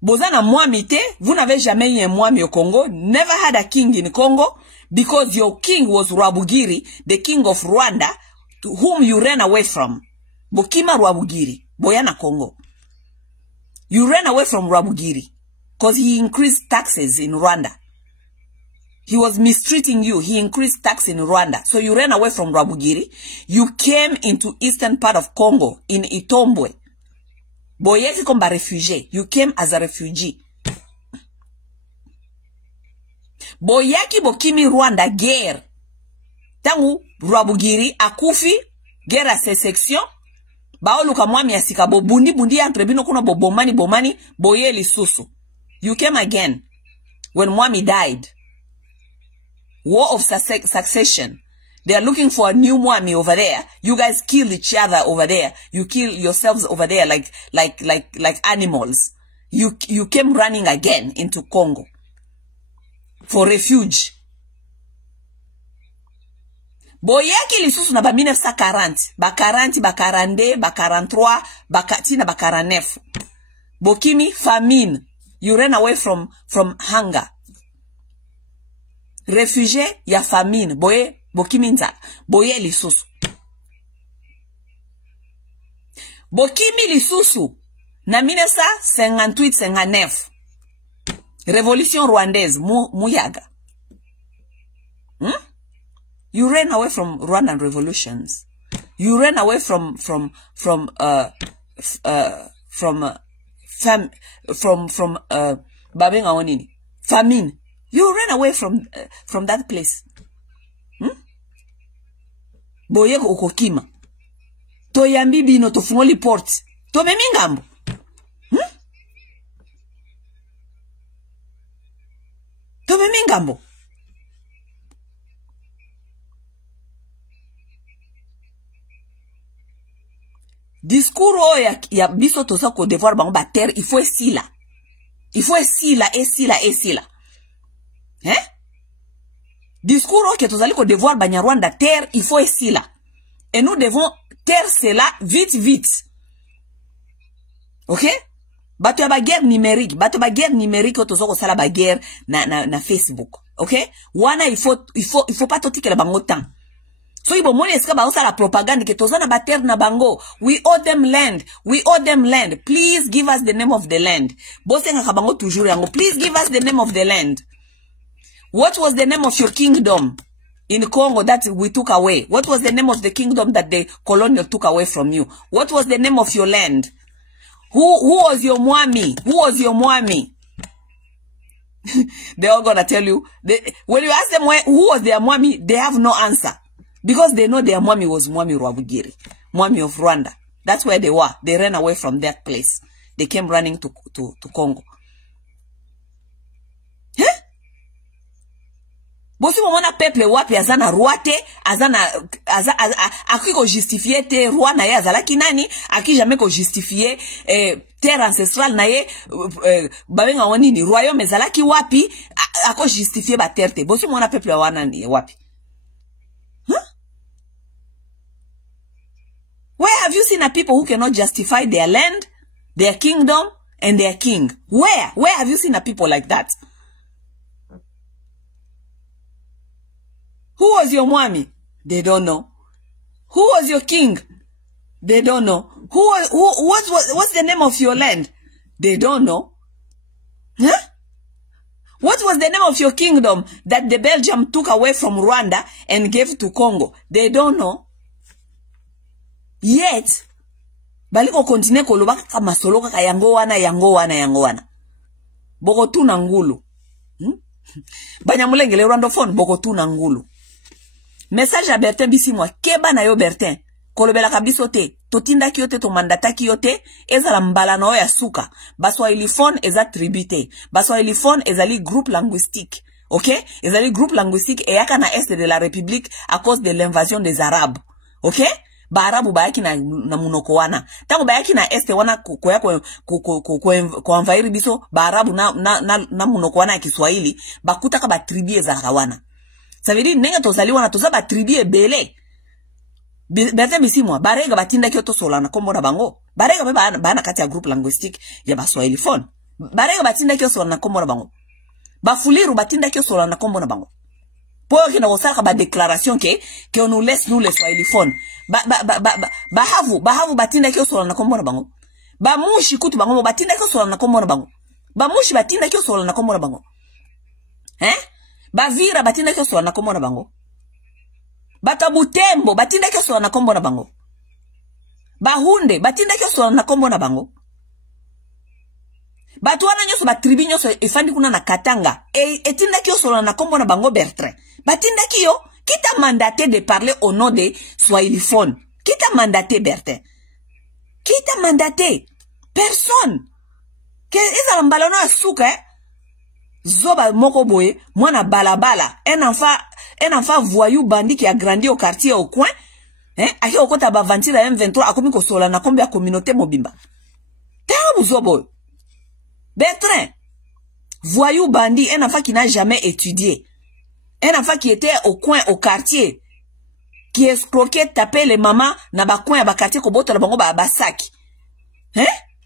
Bozana Mwami te, vous n'avez jamais eu un Mwami au Congo, never had a king in Congo, because your king was Rwabugiri, the king of Rwanda, to whom you ran away from. Bokima Rwabugiri, boyana Congo. You ran away from Rwabugiri, because he increased taxes in Rwanda. He was mistreating you. He increased tax in Rwanda. So you ran away from Rwabugiri. You came into eastern part of Congo, in Itombwe. Boyeki komba refugee. You came as a refugee. Boyaki bokimi Rwanda guerre. Tangu Rwabugiri akufi, guerre à sésection. Baoluka Mwami asika bo bundi entre bino kuna bo bomani boye lisusu. You came again when Mwami died. War of succession. They are looking for a new Mwami over there. You guys kill each other over there. You kill yourselves over there like animals. You came running again into Congo for refuge. Boyaki lisusu na ba 1940, ba 40, ba 42, ba 43, ba 49. Bokimi famine. You ran away from hunger. Refugee ya famine. Boye bokiminza. Boye lisusu. Bokimi lisusu. Na 1958-59. Révolution rwandaise. Muyaga. You ran away from Rwandan revolutions. You ran away from Babenga onini. Famine. You ran away from that place. Boye okokima. Toyambi bino tofungoli port. To memingambo. To memingambo. Discours ya biso toza ko devoir bango ba terre, il faut esila. Il faut esila. Hein? Discours que tozali ko devoir banyarwanda terre, il faut esila. Et nous devons taire cela vite. OK? Bato ya ba guerre numérique, tozo ko sala ba guerre na Facebook. OK? Wana il faut pas toti que la bango temps. So ibo moni eska ba osala propaganda ke tozana ba terre na bango. We owe them land. Please give us the name of the land. Bosenga ka bango toujours yango. Please give us the name of the land. What was the name of your kingdom in Congo that we took away? What was the name of the kingdom that the colonial took away from you? What was the name of your land? Who was your Mwami? They're all gonna tell you. When you ask them who was their Mwami, they have no answer. Because they know their Mwami was Mwami Rwabugiri, Mwami of Rwanda. That's where they were. They ran away from that place. They came running to Congo. Huh? Bosi momona peuple wapi azana ruate, aki ko justifier te roi na ye azalaki nani, aki jamais ko justifier terre ancestrale na ye babenga wanini royaume ezalaki wapi, ako justifier ba terre te. Bosi momona peuple wana ni wapi? Where have you seen a people who cannot justify their land, their kingdom, and their king? Where? Where have you seen a people like that? Who was your Mwami? They don't know. Who was your king? They don't know. What's the name of your land? They don't know. was the name of your kingdom that the Belgium took away from Rwanda and gave to Congo? They don't know. Yet, baliko continue koloba kaka masolo kaka yango wana. Boko tu na ngulu. Banyamulengele rwandophone, boko tu na ngulu. Message à Bertin Bisimwa, keba na yo Bertin. Kolobela kabiso te, totinda kiyote to mandata kiyote, eza la mbala na ya suka. Baswahili phone eza tribute. Baswahili phone ezali groupe linguistique. Ok? Ezali groupe linguistique et yaka na est de la République à cause de l'invasion des Arabes. Ok? Ba Arabu bayaki na munoko wana. Tango bayaki na est wana ko envahir biso, ba Arabu na munoko wana ya Kiswahili, bakutaka ba tribu ezalaka wana. Ça veut dire nenga tozali wana toza ba tribu ebele. Bertin Bisimwa, barega batinda kyoto sola na kombo na bango. Barega bana kati ya groupe linguistique ya Baswahili phone. Barega batinda kyoto sola na kombo na bango. Bafuliru batinda kyoto sola na kombo na bango. Pour que nous fasse ba déclaration que on nous laisse nous les Swahili phone. Bahavu batinda kyoto sola na kombo na bango. Ba mushi kutu bango batinda kyoto sola na kombo na bango. Ba mushi batinda kyoto sola na kombo na bango. Ba vira batinda kyoto sola na kombo na bango. Batabutembo batinda kyoso na kombo na bango. Bahunde batinda kyoso na kombo na bango. Batuana nyoso ba tribu nyoso efandi kuna na Katanga etinda kyoso na kombo na bango Bertrand. Batinda kiyo kita mandaté de parler au nom de Swahili phone. Kita mandaté Bertrand. Kita mandaté personne. Que eza mbalono asuka Zoba moko boye, mwana balabala, un enfant voyou bandit qui a grandi au quartier au coin, aki okota ba vantira M23 akomi ko sola na kombi ya communauté mobimba. Tango zobo. Bertrand, voyou bandit, un enfant qui n'a jamais étudié. Un enfant qui était au coin, au quartier, qui escroquait, tapait les mamans na ba coin ya ba quartier ko boto la bango ba sac.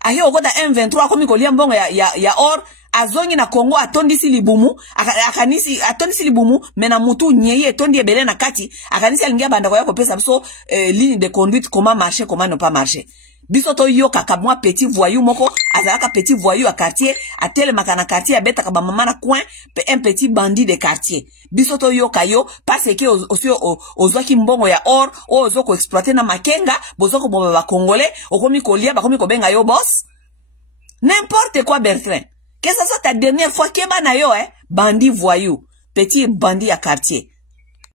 Aki okota M23 akomi ko liambongo ya or, azongi na Congo atondisi libumu atondisi libumu mena mutu nyeye tondi ebele na kati akanisi alingia banda kwa yako pesa biso ligne de conduite comment marcher comment ne pas marcher biso to yoka ka moi petit voyou moko azalaka petit voyou à quartier atele makana quartier abeta ka ba mama na coin un petit bandit de quartier biso to yoka yo parce que aussi ozwaki mbongo ya or ozoko exploiter na makenga bozoko bomba ba congolais okomi kolia bakomi ko benga yo boss n'importe quoi Bertrand. Que ça soit ta dernière fois que bana yo bandit voyou, petit bandit à quartier.